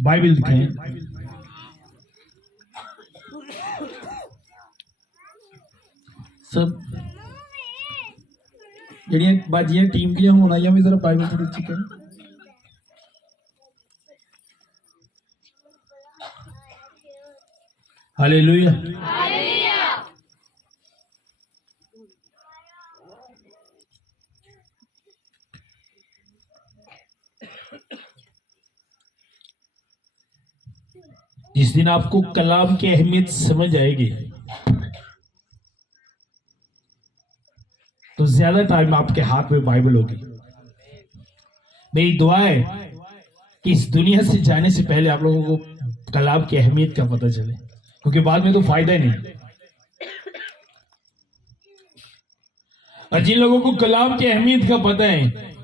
Bible दिखाएं। सब जड़ियां बाजियां team दियां होना या भी जरा बाइबल थोड़ी अच्छी करें। हालेलुया। जिस दिन आपको कलाम की अहमियत समझ आएगी तो ज्यादा टाइम आपके हाथ में बाइबल होगी। मेरी दुआ है कि इस दुनिया से जाने से पहले आप लोगों को कलाम की अहमियत का पता चले, क्योंकि बाद में तो फायदा ही नहीं। और जिन लोगों को कलाम की अहमियत का पता है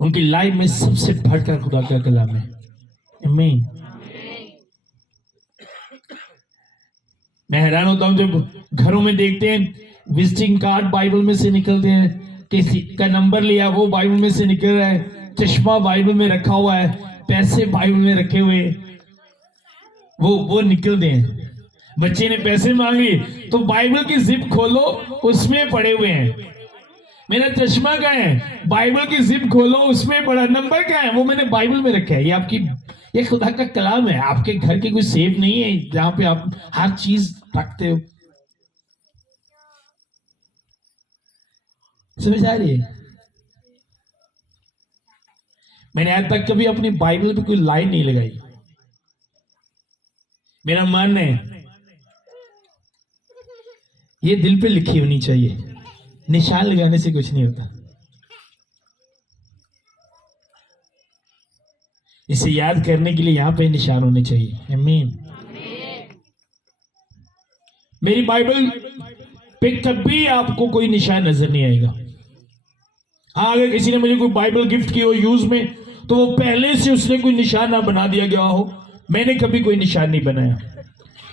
उनकी लाइफ में सबसे बढ़कर खुदा का कलाम है। आमीन। मैं हैरान होता हूं जब घरों में देखते हैं विजिटिंग कार्ड बाइबल में से निकलते हैं, किसी का नंबर लिया वो बाइबल में से निकल रहा है, चश्मा बाइबल में रखा हुआ है, पैसे बाइबल में रखे हुए वो निकलते हैं। बच्चे ने पैसे मांगे तो बाइबल की जिप खोलो उसमें पड़े हुए हैं। मेरा चश्मा कहाँ है? बाइबल की जिप खोलो उसमें पड़ा। नंबर कहाँ है? वो मैंने बाइबल में रखा है। ये खुदा का कलाम है। आपके घर की कोई सेफ नहीं है जहां पे आप हर चीज रखते हो। समझ आ रही है? मैंने आज तक कभी अपनी बाइबल पे कोई लाइन नहीं लगाई। मेरा मन है ये दिल पे लिखी होनी चाहिए। निशान लगाने से कुछ नहीं होता। इसे याद करने के लिए यहां पे निशान होने चाहिए। आमीन। मेरी बाइबल पे कभी आपको कोई निशान नजर नहीं आएगा। हाँ, अगर किसी ने मुझे कोई बाइबल गिफ्ट की हो यूज में तो वो पहले से उसने कोई निशान ना बना दिया गया हो। मैंने कभी कोई निशान नहीं बनाया।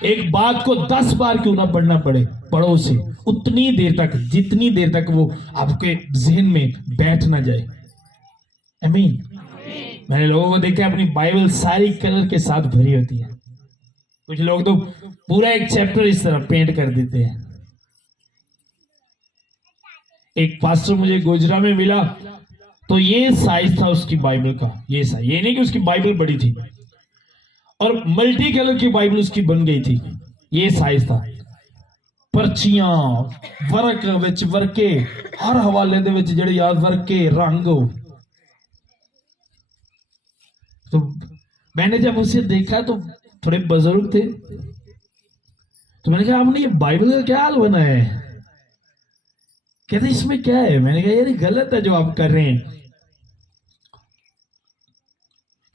एक बात को 10 बार क्यों ना पढ़ना पड़े, पढ़ो उसे उतनी देर तक जितनी देर तक वो आपके जहन में बैठ ना जाए। आमीन। मैंने लोगों को देखा अपनी बाइबल सारी कलर के साथ भरी होती है। कुछ लोग तो पूरा एक चैप्टर इस तरह पेंट कर देते हैं। एक पास्टर मुझे गुजरा में मिला तो ये साइज था उसकी बाइबल का। ये साइज, ये नहीं कि उसकी बाइबल बड़ी थी और मल्टी कलर की बाइबल उसकी बन गई थी। ये साइज था। पर्चियां वर्क विच वर्के हर हवाले दे विच जेड़े याद वर्के रंग। तो मैंने जब उसे देखा तो थोड़े बुजुर्ग थे तो मैंने कहा आपने ये बाइबल का क्या हाल बना है? कहते इसमें क्या है? मैंने कहा यार गलत है जो आप कर रहे हैं।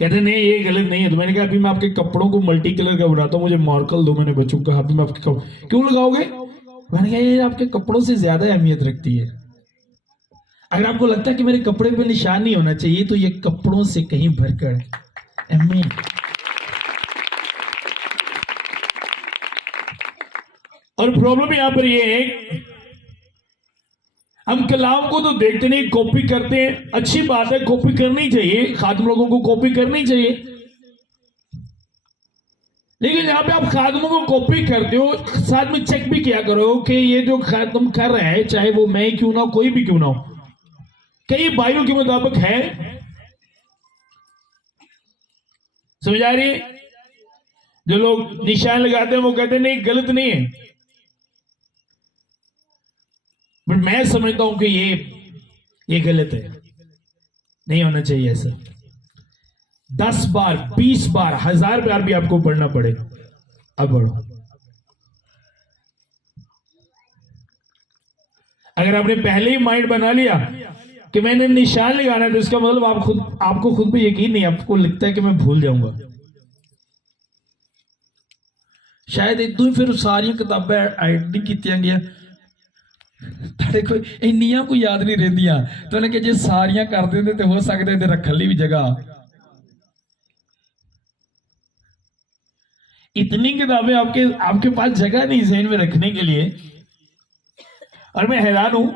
कहते नहीं ये गलत नहीं है। तो मैंने कहा अभी मैं आपके कपड़ों को मल्टी कलर का बनाता हूं, मुझे मार्कल दो। मैंने बच्चों को कहा अभी मैं आपके क्यों लगाओगे? मैंने कहा ये आपके कपड़ों से ज्यादा अहमियत रखती है। अगर आपको लगता है कि मेरे कपड़े पे निशान नहीं होना चाहिए तो ये कपड़ों से कहीं भरकर। आमीन। और प्रॉब्लम यहां पर ये है हम कलाम को तो देखते नहीं, कॉपी करते हैं। अच्छी बात है, कॉपी करनी चाहिए, खादिम लोगों को कॉपी करनी चाहिए। लेकिन जहां पे आप खादिमों को कॉपी करते हो साथ में चेक भी किया करो कि ये जो खादिम कर रहे हैं चाहे वो मैं ही क्यों ना हो, कोई भी क्यों ना हो, कई बाइबल के मुताबिक है। समझ आ रही है? जो लोग निशान लगाते हैं वो कहते हैं नहीं गलत नहीं है, बट मैं समझता हूं कि ये गलत है, नहीं होना चाहिए ऐसा। 10 बार 20 बार 1000 बार भी आपको पढ़ना पड़े, अब पढ़ो। अगर आपने पहले ही माइंड बना लिया कि मैंने निशान लगाना है तो इसका मतलब आपको खुद भी यकीन नहीं, आपको लगता है कि मैं भूल जाऊंगा। शायद इदू ही फिर सारिया किताबें ऐड नहीं कीतियां गया देखो इन्नियां को याद नहीं रहिंदियां तो उन्हें जे सारियां कर देंदे तो हो सकता है रखने ली भी जगह। इतनी किताबें आपके पास जगह नहीं ज़हन में रखने के लिए। और मैं हैरान हूं,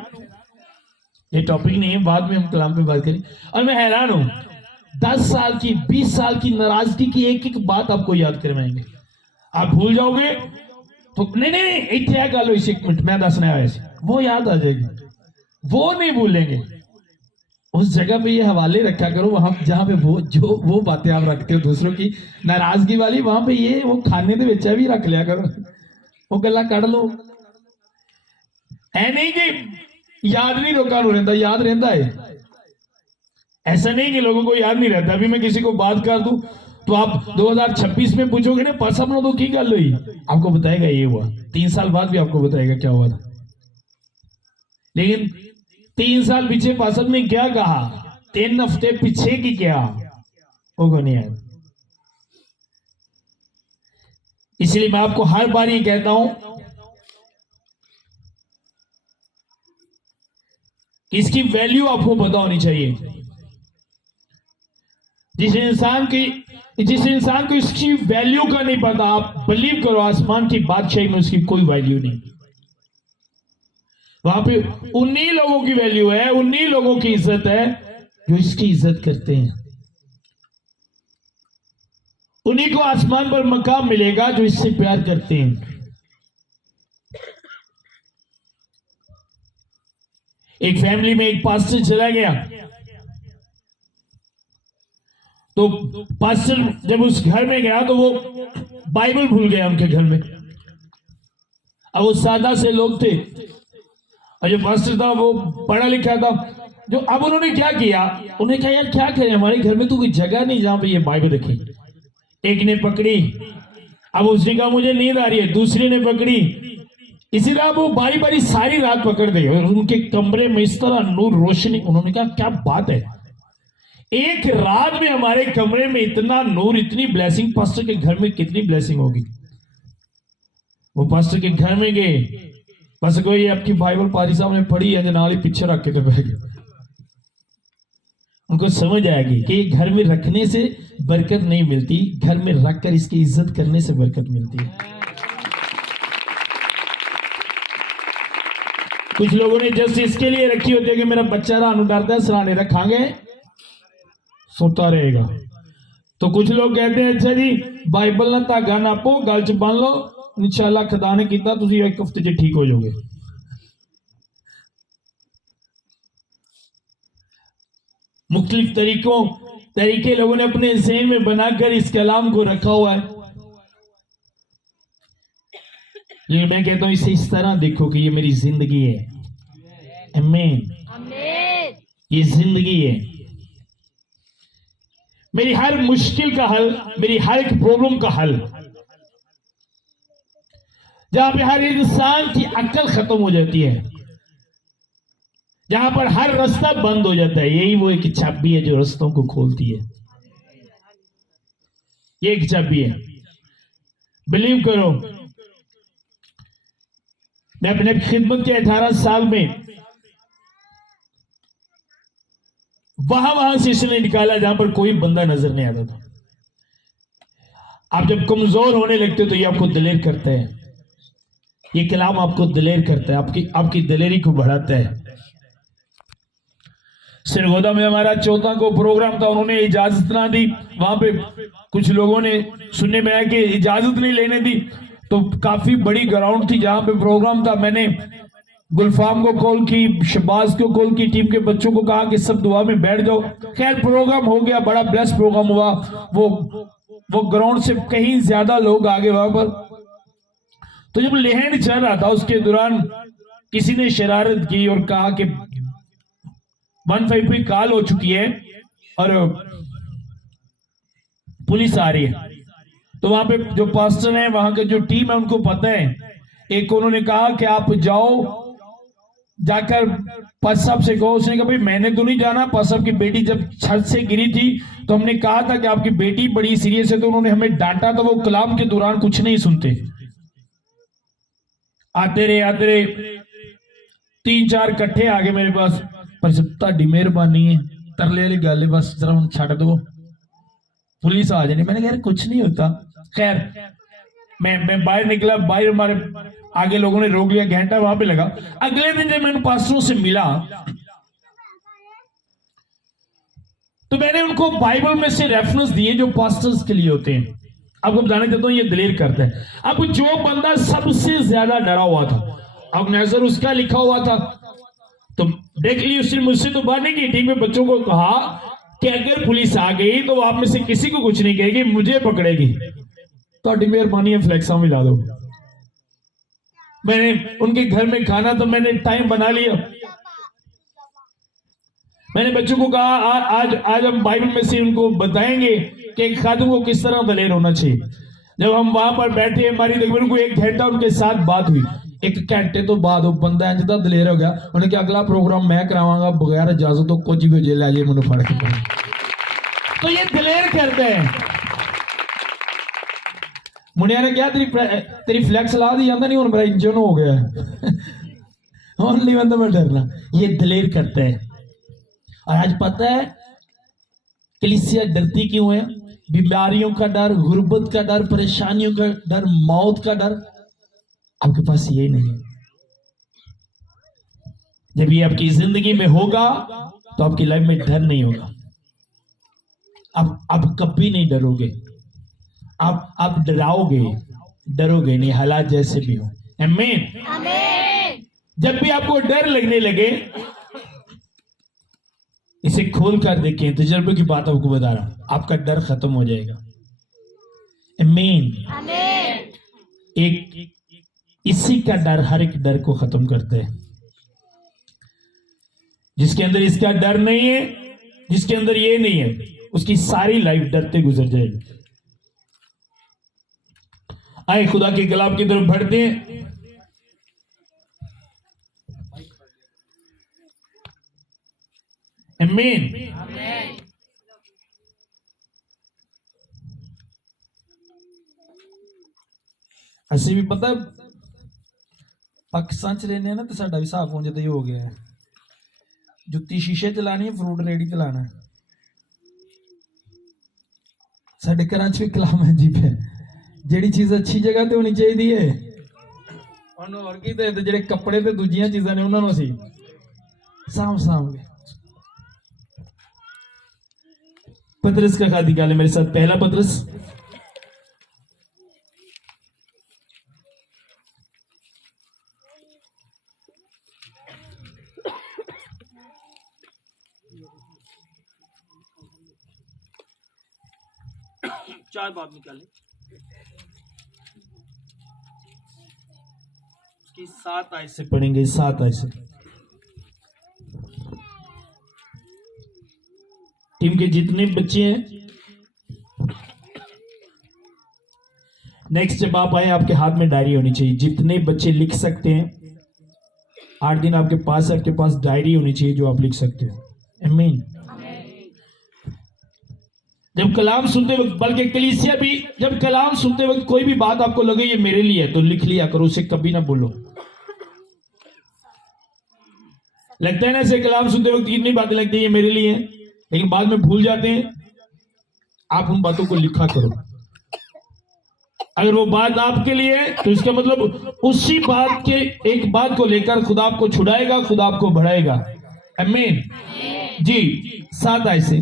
ये टॉपिक नहीं है, बाद में हम कलाम पे बात करें। और मैं हैरान हूं 10 साल की 20 साल की नाराजगी की एक एक बात आपको याद करवाएंगे। आप भूल जाओगे तो नहीं इतने गल इस एक मिनट मैं दसने आया सी, वो याद आ जाएगी, वो नहीं भूलेंगे। उस जगह पे ये हवाले रखा करो वहां जहां पे वो बातें आप रखते हो दूसरों की नाराजगी वाली, वहां पे ये वो खाने के विच भी रख लिया करो, वो गल्ला कड़ लो। ऐ नहीं कि याद नहीं लोगों को रहता, याद रहता है। ऐसा नहीं कि लोगों को याद नहीं रहता। अभी मैं किसी को बात कर दूं तो आप 2026 में पूछोगे ना पास अपनों तो की गल हुई, आपको बताएगा ये हुआ। 3 साल बाद भी आपको बताएगा क्या हुआ था। लेकिन 3 साल पीछे पासद ने क्या कहा, 3 हफ्ते पीछे की क्या, वो को नहीं है। इसलिए मैं आपको हर बार ये कहता हूं कि इसकी वैल्यू आपको पता होनी चाहिए। जिस इंसान को इसकी वैल्यू का नहीं पता, आप बिलीव करो आसमान की बादशाही में उसकी कोई वैल्यू नहीं। वहां पे उन्हीं लोगों की वैल्यू है, उन्हीं लोगों की इज्जत है जो इसकी इज्जत करते हैं। उन्हीं को आसमान पर मकाम मिलेगा जो इससे प्यार करते हैं। एक फैमिली में एक पास्टर चला गया, तो पास्टर जब उस घर में गया तो वो बाइबल भूल गया उनके घर में। अब वो सादा से लोग थे और जो पास्टर था वो पढ़ा लिखा था। जो अब उन्होंने क्या किया, उन्हें कहा यार क्या करें, हमारे घर में तो कोई जगह नहीं जहां पे ये बाइबल रखे। एक ने पकड़ी, अब उसने कहा मुझे नींद आ रही है, दूसरे ने पकड़ी, इसी तरह वो बारी बारी सारी रात पकड़ गए और उनके कमरे में इस तरह नूर रोशनी। उन्होंने कहा क्या बात है, एक रात में हमारे कमरे में इतना नूर, इतनी ब्लेसिंग, पास्टर के घर में कितनी ब्लेसिंग होगी। वो पास्टर के घर में गए, बस कोई आपकी बाइबल पारी साहब ने पढ़ी है, नाल ही पीछे रख के तो बह गए। उनको समझ आएगी कि घर में रखने से बरकत नहीं मिलती, घर में रखकर इसकी इज्जत करने से बरकत मिलती है। कुछ लोगों ने जस्ट इसके लिए रखी होती है कि मेरा बच्चा रानू डरता है, सराने रखांगे सोता रहेगा। तो कुछ लोग कहते हैं अच्छा जी बाइबल ना धागा नापो, गल च बन लो, इंशाअल्लाह खुदा ने किया तुसी एक हफ्ते च ठीक हो जाओगे। मुख्तलिफ तरीके लोगों ने अपने ज़हन में बनाकर इस कलाम को रखा हुआ है। लेकिन मैं कहता हूं इसे इस तरह देखो कि ये मेरी जिंदगी है। आमीन। ये जिंदगी है, मेरी हर मुश्किल का हल, मेरी हर एक प्रॉब्लम का हल। जहां पे हर इंसान की अक्ल खत्म हो जाती है, जहां पर हर रास्ता बंद हो जाता है, यही वो एक चाबी है जो रास्तों को खोलती है। ये एक चाबी है, बिलीव करो। मैं अपने खिदमत के 18 साल में वहां से इसलिए निकाला जहां पर कोई बंदा नजर नहीं आता था। आप जब कमजोर होने लगते हो तो ये आपको दिलेर करता है, ये कलाम आपको दिलेर करता है, आपकी दिलेरी को बढ़ाता है। सिरगोदा में हमारा 14 को प्रोग्राम था, उन्होंने इजाजत ना दी। वहां पे कुछ लोगों ने सुनने में आया कि इजाजत नहीं लेने दी, तो काफी बड़ी ग्राउंड थी जहां पे प्रोग्राम था। मैंने गुलफाम को कॉल की, शबाज को कॉल की, टीम के बच्चों को कहा कि सब दुआ में बैठ जाओ। खैर प्रोग्राम हो गया, बड़ा बेस्ट प्रोग्राम हुआ। वो ग्राउंड से कहीं ज्यादा लोग आ गए वहां पर। तो जब लहन चल रहा था उसके दौरान किसी ने शरारत की और कहा कि 155 कॉल हो चुकी है और पुलिस आ रही है। तो वहां पे जो पास्टर है, वहां के जो टीम है, उनको पता है। एक उन्होंने कहा कि आप जाओ, जाकर पास साहब से कहो। उसने कहा भाई मैंने तो नहीं जाना, पास साहब की बेटी जब छत से गिरी थी तो हमने कहा था कि आपकी बेटी बड़ी सीरियस है, तो उन्होंने हमें डांटा। तो वो कलाम के दौरान कुछ नहीं सुनते, आते रहे 3-4 इकट्ठे आ गए मेरे पास। पर सब ताड़ी मेहरबानी है, तरले वाली गल है, बस जरा हम छड़ दो, पुलिस आ जानी। मैंने कहा कुछ नहीं होता। खैर मैं बाहर निकला, बाहर हमारे आगे लोगों ने रोक लिया, घंटा वहां पे लगा। अगले दिन जब मैंने पास्टरों से मिला तो मैंने उनको बाइबल में से रेफरेंस दिए जो पास्टर्स के लिए होते हैं। आपको बताना चाहता हूं ये दिलेर करता है। अब जो बंदा सबसे ज्यादा डरा हुआ था, अब नजर उसका लिखा हुआ था, तो देख ली उसने मुझसे तो बात नहीं की। टीम में बच्चों को कहा कि अगर पुलिस आ गई तो आप में से किसी को कुछ नहीं कहेगी, मुझे पकड़ेगी। तो मेहरबानी है फ्लैक्सा मिला दो। मैंने उनके घर में खाना तो मैंने टाइम बना लिया। मैंने बच्चों को कहा आज हम बाइबल में से उनको बताएंगे कि एक खादिम को किस तरह दलेर होना चाहिए। जब हम वहां पर बैठे, हमारी तकरीबन को 1 घंटा उनके साथ बात हुई। 1 घंटे तो बाद वो बंदा इंज दा दलेर हो गया, उन्हें कहा अगला प्रोग्राम मैं करावांगा बगैर इजाजत तो कुछ भी जेल आ जाए मैंने फड़ के। तो ये दलेर करते हैं। मुंडिया ने क्या तेरी फ्लैक्स ला दी जाता नहीं, और मेरा इंजन हो गया ओनली बंदा मैं डरना। ये दलेर करते हैं। और आज पता है कलीसिया डरती क्यों है? बीमारियों का डर, गुर्बत का डर, परेशानियों का डर, मौत का डर। आपके पास ये नहीं है। जब ये आपकी जिंदगी में होगा तो आपकी लाइफ में डर नहीं होगा। आप कभी नहीं डरोगे। आप डराओगे, डरोगे नहीं, हालात जैसे भी हो। आमीन। आमीन। जब भी आपको डर लगने लगे, इसे खोल कर देखें। तजर्बे की बात आपको बता रहा हूं, आपका डर खत्म हो जाएगा। आमीन। आमीन। एक इसी का डर हर एक डर को खत्म करता है। जिसके अंदर इसका डर नहीं है, जिसके अंदर ये नहीं है, उसकी सारी लाइफ डरते गुजर जाएगी। आए खुदा के कलाम की तरफ बढ़ते हैं। आमीन। ਅਸੀਂ ਵੀ ਪਤਾ ਪਾਕਿस्तान ਚ रहने ना, तो साडा भी हिसाब हों जिदा ही हो गया है। जुत्ती शीशे चलानी है, फ्रूट रेडी चलाना है। साडे घरां च भी कलाम है जी पे, ਜਿਹੜੀ ਚੀਜ਼ ਅੱਛੀ ਜਗ੍ਹਾ ਤੇ ਹੋਣੀ ਚਾਹੀਦੀ ਹੈ। ਉਹਨੂੰ ਹੋਰ ਕੀ ਤੇ ਜਿਹੜੇ ਕੱਪੜੇ ਤੇ ਦੂਜੀਆਂ ਚੀਜ਼ਾਂ ਨੇ ਉਹਨਾਂ ਨੂੰ ਅਸੀਂ ਸਾਂਭ ਕੇ। पतरस का खादी काले मेरे साथ, पहला पतरस चार बाब निकाले, उसकी 7 आयत से पढ़ेंगे। 7 आयत से टीम के जितने बच्चे हैं, नेक्स्ट जब आप आए आपके हाथ में डायरी होनी चाहिए। जितने बच्चे लिख सकते हैं, 8 दिन आपके पास डायरी होनी चाहिए जो आप लिख सकते हो। आमीन। जब कलाम सुनते वक्त, बल्कि कलीसिया भी जब कलाम सुनते वक्त कोई भी बात आपको लगे ये मेरे लिए है, तो लिख लिया करो, उसे कभी ना बोलो। लगता है ना ऐसे कलाम सुनते वक्त कितनी बातें लगती है ये मेरे लिए है, लेकिन बाद में भूल जाते हैं। आप उन बातों को लिखा करो। अगर वो बात आपके लिए है तो इसका मतलब उसी बात के एक बात को लेकर खुदा आपको छुड़ाएगा, खुदा आपको बढ़ाएगा। आमीन जी। 7 आयत से,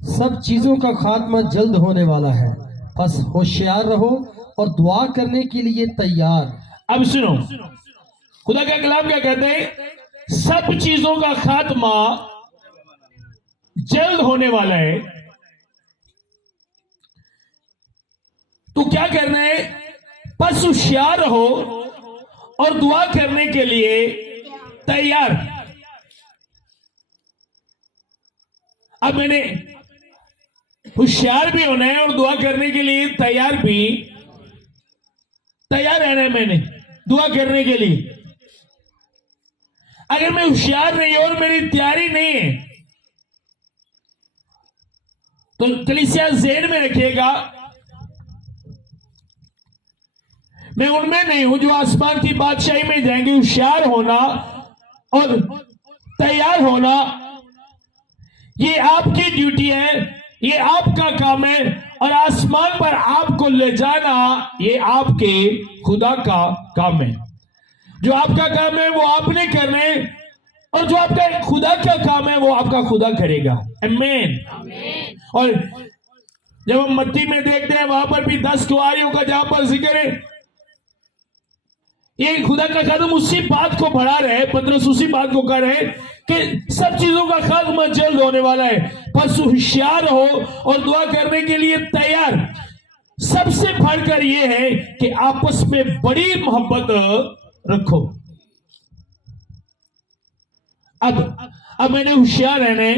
सब चीजों का खात्मा जल्द होने वाला है, बस होशियार रहो और दुआ करने के लिए तैयार। अब सुनो, खुदा का कलाम क्या कहते हैं? सब चीजों का खात्मा जल्द होने वाला है। तो क्या करना है? बस होशियार रहो और दुआ करने के लिए तैयार। अब मैंने होशियार भी होना है और दुआ करने के लिए तैयार रहना है। मैंने दुआ करने के लिए, अगर मैं होशियार नहीं और मेरी तैयारी नहीं है तो कलीसिया ज़हन में रखिएगा, मैं उनमें नहीं हूं जो आसमान की बादशाही में जाएंगे। होशियार होना और तैयार होना ये आपकी ड्यूटी है, ये आपका काम है। और आसमान पर आपको ले जाना ये आपके खुदा का काम है। जो आपका काम है वो आपने करना है, और जो आपका खुदा का काम है वो आपका खुदा करेगा। आमीन। और जब हम मत्ती में देखते हैं वहां पर भी 10 कुआरियों का जहां पर जिक्र है, ये खुदा का कदम उसी बात को बढ़ा रहे हैं, पतरस उसी बात को कर रहे हैं कि सब चीजों का खात्मा जल्द होने वाला है, बस होशियार रहो और दुआ करने के लिए तैयार। सबसे बढ़कर यह है कि आपस में बड़ी मोहब्बत रखो। अब मैंने होशियार रहने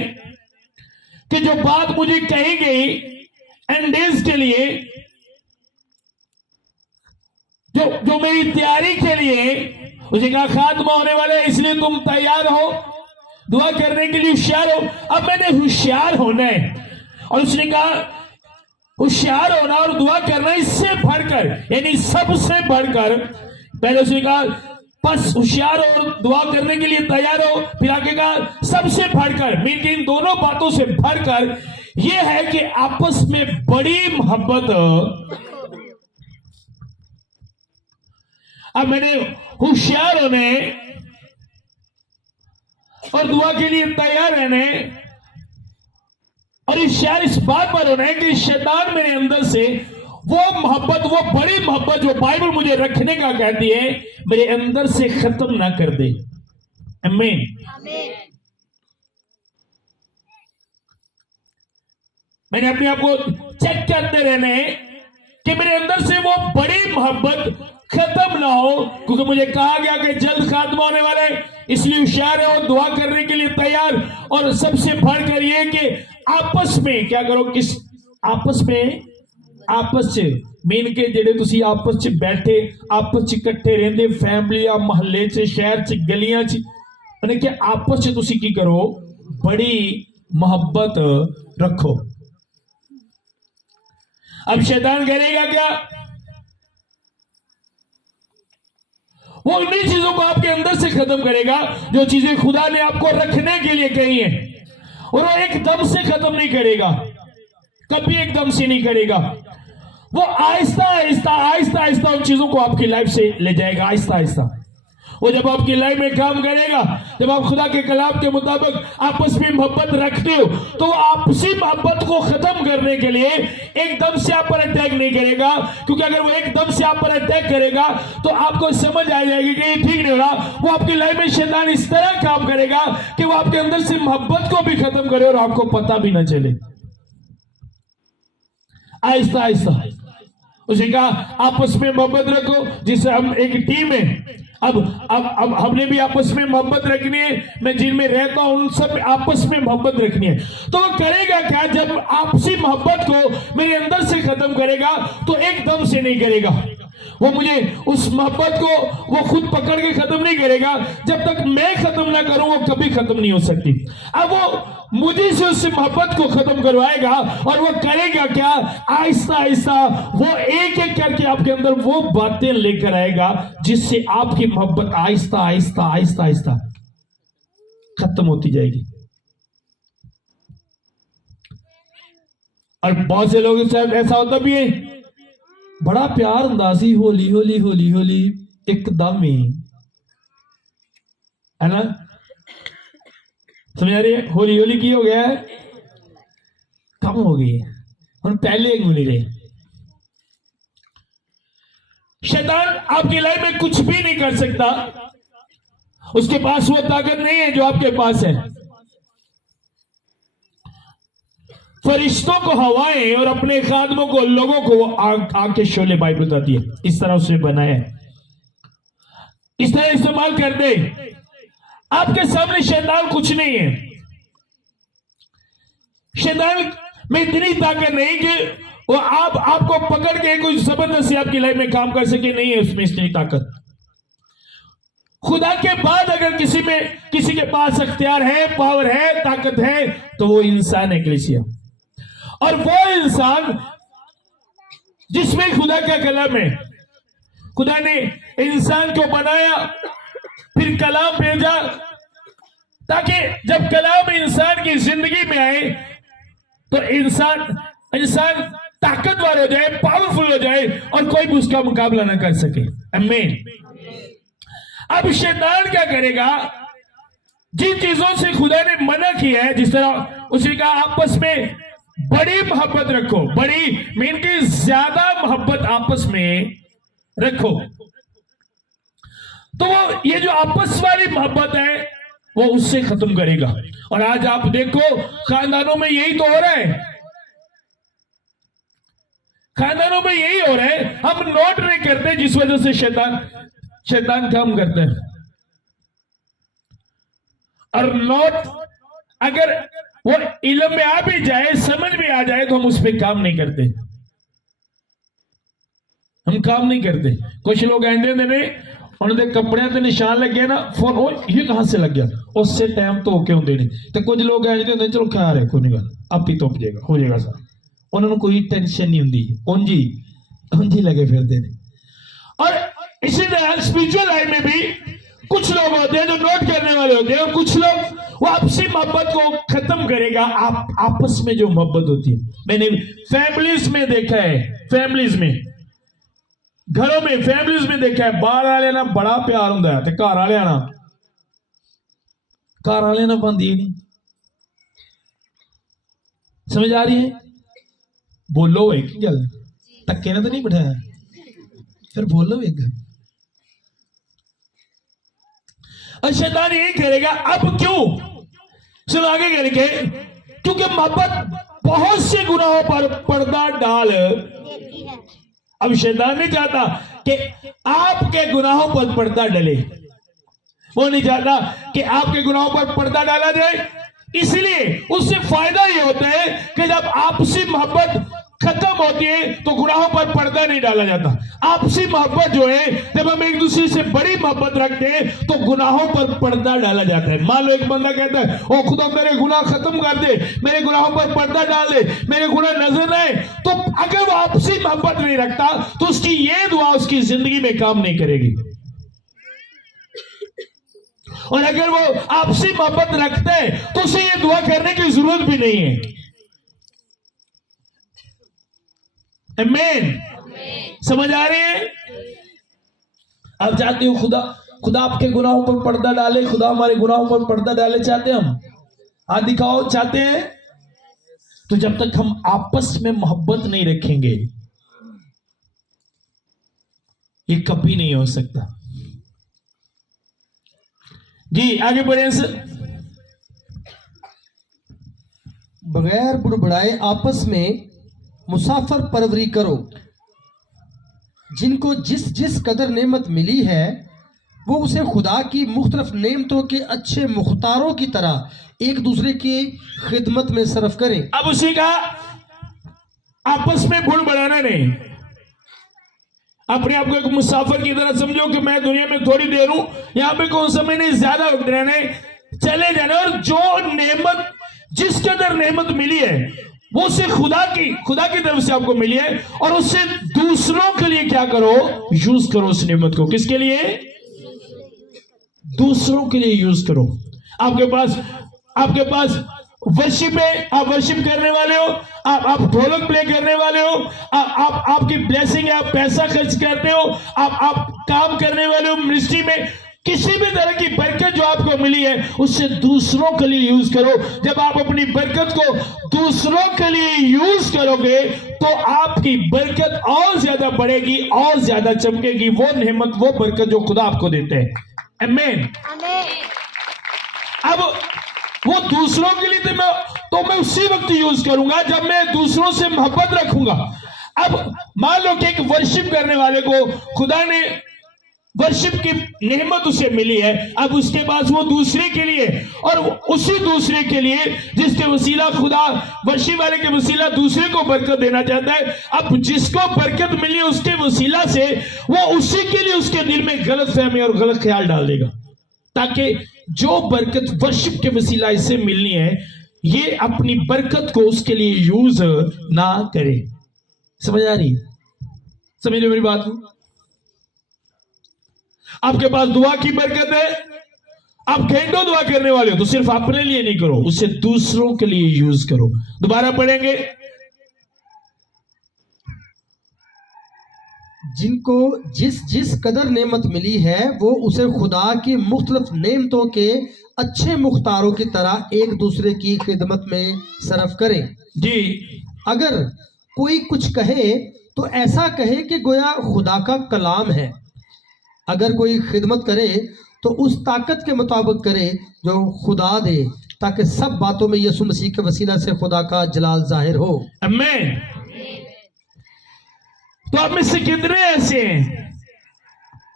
कि जो बात मुझे कही गई एंड डेज के लिए, जो मेरी तैयारी के लिए, उसे कहा खात्मा होने वाला है, इसलिए तुम तैयार हो, दुआ करने के लिए होशियार हो। अब मैंने होशियार होना है, और उसने कहा होशियार होना और दुआ करना इससे बढ़कर, यानी सबसे बढ़कर। पहले उसने कहा बस होशियार और दुआ करने के लिए तैयार हो, फिर आगे कहा सबसे बढ़कर, मीन की इन दोनों बातों से बढ़कर यह है कि आपस में बड़ी मोहब्बत। अब मैंने होशियार होने और दुआ के लिए तैयार रहने, और होशियार इस बात पर होना है कि शैतान मेरे अंदर से वो मोहब्बत, वो बड़ी मोहब्बत जो बाइबल मुझे रखने का कहती है, मेरे अंदर से खत्म ना कर दे। आमीन। मैंने अपने आप को चेक करते रहने कि मेरे अंदर से वो बड़ी मोहब्बत खत्म ना हो, क्योंकि मुझे कहा गया कि जल्द खात्मा होने वाला है, इसलिए होशियार है और दुआ करने के लिए तैयार। और सबसे बढ़कर ये कि आपस में क्या करो, किस आपस में, आपस च मीन के जेडे तुसी आपस च बैठे, आपस च इकट्ठे रहंदे, फैमिली या मोहल्ले च, शहर च, गलियां च, माने कि आपस च तुसी की करो, बड़ी मोहब्बत रखो। अब शैतान करेगा क्या, वो उन्हीं चीजों को आपके अंदर से खत्म करेगा जो चीजें खुदा ने आपको रखने के लिए कही है, और वो एकदम से खत्म नहीं करेगा, कभी एकदम से नहीं करेगा। वो आहिस्ता आहिस्ता आहिस्ता आहिस्ता उन चीजों को आपकी लाइफ से ले जाएगा, आहिस्ता आहिस्ता। वो जब आपकी लाइफ में काम करेगा, जब आप खुदा के कलाम के मुताबिक आपस में मोहब्बत रखते हो, तो वो आपसी मोहब्बत को खत्म करने के लिए एकदम से आप पर अटैक नहीं करेगा, क्योंकि अगर वो एकदम से आप पर अटैक करेगा तो आपको समझ आ जाएगी कि ये ठीक नहीं हो रहा। वो आपकी लाइफ में शैतान इस तरह काम करेगा कि वो आपके अंदर से मोहब्बत को भी खत्म करे और आपको पता भी ना चले। आहिस्ता आहिस्ता उसे कहा आपस में मोहब्बत रखो, जिससे हम एक टीम है। अब हमने भी आपस में मोहब्बत रखनी है, मैं जिनमें रहता हूं उन सब आपस में मोहब्बत रखनी है। तो वो करेगा क्या, जब आपसी मोहब्बत को मेरे अंदर से खत्म करेगा तो एकदम से नहीं करेगा, वो मुझे उस मोहब्बत को वो खुद पकड़ के खत्म नहीं करेगा, जब तक मैं खत्म ना करूं वो कभी खत्म नहीं हो सकती। अब वो मुझे से उस मोहब्बत को खत्म करवाएगा, और वो करेगा क्या, आहिस्ता आहिस्ता वो एक एक करके आपके अंदर वो बातें लेकर आएगा जिससे आपकी मोहब्बत आहिस्ता आहिस्ता आहिस्ता आहिस्ता खत्म होती जाएगी। और बहुत से लोगों के साथ ऐसा होता भी है, बड़ा प्यार हुंदा सी, होली होली होली होली एकदम ही, है ना, समझ आ रही है, होली होली की हो गया है, कम हो गई, हम पहले एक मिली रहे। शैतान आपकी लाइफ में कुछ भी नहीं कर सकता, उसके पास वो ताकत नहीं है जो आपके पास है। फरिश्तों को हवाएं और अपने खादमों को, लोगों को आग के शोले बाइबल बताती है, इस तरह उसने बनाया है, इस तरह इस्तेमाल कर दे। आपके सामने शैतान कुछ नहीं है, शैतान में इतनी ताकत नहीं कि वो आपको पकड़ के कोई जबरदस्ती आपकी लाइफ में काम कर सके, नहीं है उसमें इतनी ताकत। खुदा के बाद अगर किसी के पास अख्तियार है, पावर है, ताकत है, तो वो इंसान है कलीसिया। और वो इंसान जिसमें खुदा का कलाम है, खुदा ने इंसान को बनाया, फिर कलाम भेजा, ताकि जब कलाम इंसान की जिंदगी में आए तो इंसान ताकतवर हो जाए, पावरफुल हो जाए, और कोई भी उसका मुकाबला ना कर सके। आमीन। अब शैतान क्या करेगा, जिन चीजों से खुदा ने मना किया है, जिस तरह उसने कहा आपस में बड़ी मोहब्बत रखो, बड़ी मीन की ज्यादा मोहब्बत आपस में रखो, तो वो ये जो आपस वाली मोहब्बत है वो उससे खत्म करेगा। और आज आप देखो खानदानों में यही तो हो रहा है, खानदानों में यही हो रहा है। हम नोट नहीं करते, जिस वजह से शैतान काम करता है। और नोट अगर वो इल्म में आ भी जाए, समझ में आ जाए, तो हम उस पर काम नहीं करते, हम काम नहीं करते। कुछ लोग एंडे ने उन्होंने कपड़े ते निशान लगे ना, फोन वो ये कहां से लग गया, उससे टाइम तो होके होंगे नहीं। तो कुछ लोग एंडे होंगे चलो क्या रहे, कोई नहीं गल आप ही तोप जाएगा, हो जाएगा सर, उन्होंने कोई टेंशन नहीं होंगी, उंजी लगे फिरते हैं। और इसी तरह स्पिरिचुअल लाइफ में भी कुछ लोग होते हैं जो नोट करने वाले होते हैं, और कुछ लोग वो आपसी मोहब्बत को खत्म करेगा। आपस में जो मोहब्बत होती है, मैंने फैमिलीज में देखा है, फैमिलीज में, घरों में, फैमिलीज में देखा है, बाहर वाले ना बड़ा प्यार होता है, घर वाले ना पाती नहीं। समझ आ रही है? बोलो एक गल, धक्के ने तो नहीं बिठाया, फिर बोलो एक। और शैतान यही करेगा। अब क्यों? चलो आगे करके, क्योंकि मोहब्बत बहुत से गुनाहों पर पर्दा डाल देती है। अब शैतान नहीं चाहता कि आपके गुनाहों पर पर्दा डले, वो नहीं चाहता कि आपके गुनाहों पर पर्दा डाला जाए। इसलिए उससे फायदा ये होता है कि जब आपसी मोहब्बत खत्म होती है तो गुनाहों पर पर्दा नहीं डाला जाता। आपसी मोहब्बत जो है, जब हम एक दूसरे से बड़ी मोहब्बत रखते हैं तो गुनाहों पर पर्दा डाला जाता है। मान लो एक बंदा कहता है ओ खुदा मेरे गुनाह खत्म कर दे, मेरे गुनाहों पर पर्दा डाल दे, मेरे गुनाह नजर न आए, तो अगर वो आपसी मोहब्बत नहीं रखता तो उसकी ये दुआ उसकी जिंदगी में काम नहीं करेगी। और अगर वो आपसी मोहब्बत रखता है तो उसे ये दुआ करने की जरूरत भी नहीं है। आमीन। समझ आ रही है? आप चाहते हो खुदा आपके गुनाहों पर पर्दा डाले, खुदा हमारे गुनाहों पर पर्दा डाले, चाहते हैं हम? हाथ दिखाओ, चाहते हैं? तो जब तक हम आपस में मोहब्बत नहीं रखेंगे ये कभी नहीं हो सकता। जी आगे बढ़े सर। बगैर बुड़बुड़ाए आपस में मुसाफर परवरी करो, जिनको जिस जिस कदर नेमत मिली है वो उसे खुदा की मुख्तलिफ नेमतों के अच्छे मुख्तारों की तरह एक दूसरे की खिदमत में सर्फ करें। अब उसी का आपस में बुड़बुड़ाना नहीं, अपने आप को एक मुसाफिर की तरह समझो कि मैं दुनिया में थोड़ी देर हूं, यहां पे कौन सा मैंने ज्यादा वक्त रहने, चले जाना। और जो नेमत, जिस कदर नेमत मिली है वो उसे खुदा की तरफ से आपको मिली है, और उससे दूसरों के लिए क्या करो, यूज करो उस नेमत को। किसके लिए? दूसरों के लिए यूज करो। आपके पास वर्शिप है, आप वर्शिप करने वाले हो, आप ढोलक प्ले करने वाले हो, आपकी ब्लेसिंग है, आप पैसा खर्च करते हो, आप काम करने वाले हो मिनिस्ट्री में, किसी भी तरह की बरकत जो आपको मिली है उससे दूसरों के लिए यूज करो। जब आप अपनी बरकत को दूसरों के लिए यूज करोगे तो आपकी बरकत और ज्यादा बढ़ेगी, और ज्यादा चमकेगी, वो नेमत, वो बरकत जो खुदा आपको देते हैं। आमीन। अब वो दूसरों के लिए तो मैं उसी वक्त यूज करूंगा जब मैं दूसरों से मोहब्बत रखूंगा। अब मान लो कि एक वर्शिप करने वाले को खुदा ने वर्शिप की नेमत उसे मिली है, अब उसके पास वो दूसरे के लिए, और उसी दूसरे के लिए जिसके वसीला खुदा वर्शिप वाले के वसीला दूसरे को बरकत देना चाहता है, अब जिसको बरकत मिली है उसके वसीला से वो उसी के लिए उसके दिल में गलत फहमी और गलत ख्याल डाल देगा, ताकि जो बरकत वर्शिप के वसीला इससे मिलनी है ये अपनी बरकत को उसके लिए यूज ना करे। समझ आ रही है? समझ मेरी बात को? आपके पास दुआ की बरकत है, आप घंटों दुआ करने वाले हो, तो सिर्फ अपने लिए नहीं करो, उसे दूसरों के लिए यूज करो। दोबारा पढ़ेंगे, जिनको जिस जिस कदर नेमत मिली है वो उसे खुदा की मुख्तलिफ नेमतों के अच्छे मुख्तारों की तरह एक दूसरे की खिदमत में सरफ करें। जी, अगर कोई कुछ कहे तो ऐसा कहे कि गोया खुदा का कलाम है। अगर कोई खिदमत करे तो उस ताकत के मुताबिक करे जो खुदा दे, ताकि सब बातों में यीशु मसीह के वसीला से खुदा का जलाल जाहिर हो। आमीन। तो आप में से कितने ऐसे हैं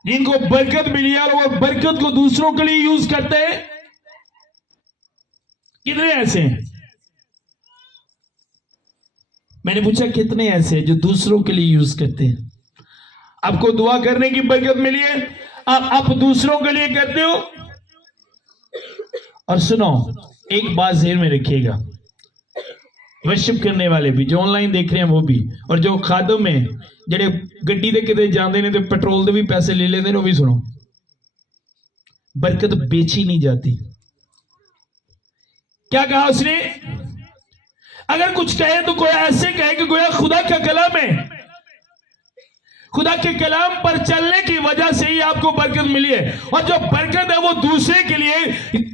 जिनको बरकत मिली है और वो बरकत को दूसरों के लिए यूज करते हैं? कितने ऐसे हैं? मैंने पूछा कितने ऐसे हैं जो दूसरों के लिए यूज करते हैं? आपको दुआ करने की बरकत मिली है, आप दूसरों के लिए करते हो। और सुनो, एक बात ज़हन में रखिएगा, वर्शिप करने वाले भी, जो ऑनलाइन देख रहे हैं वो भी, और जो खादम है ਜਿਹੜੇ ਗੱਡੀ ਦੇ ਕਿਤੇ ਜਾਂਦੇ ਨੇ ਤੇ ਪੈਟਰੋਲ ਦੇ ਵੀ ਪੈਸੇ ले लेते हैं, वो भी सुनो, बरकत बेची नहीं जाती। क्या कहा उसने? अगर कुछ कहे तो कोई ऐसे कहे कि गोया खुदा का कलाम है, खुदा के कलाम पर चलने की वजह से ही आपको बरकत मिली है। और जो बरकत है वो दूसरे के लिए,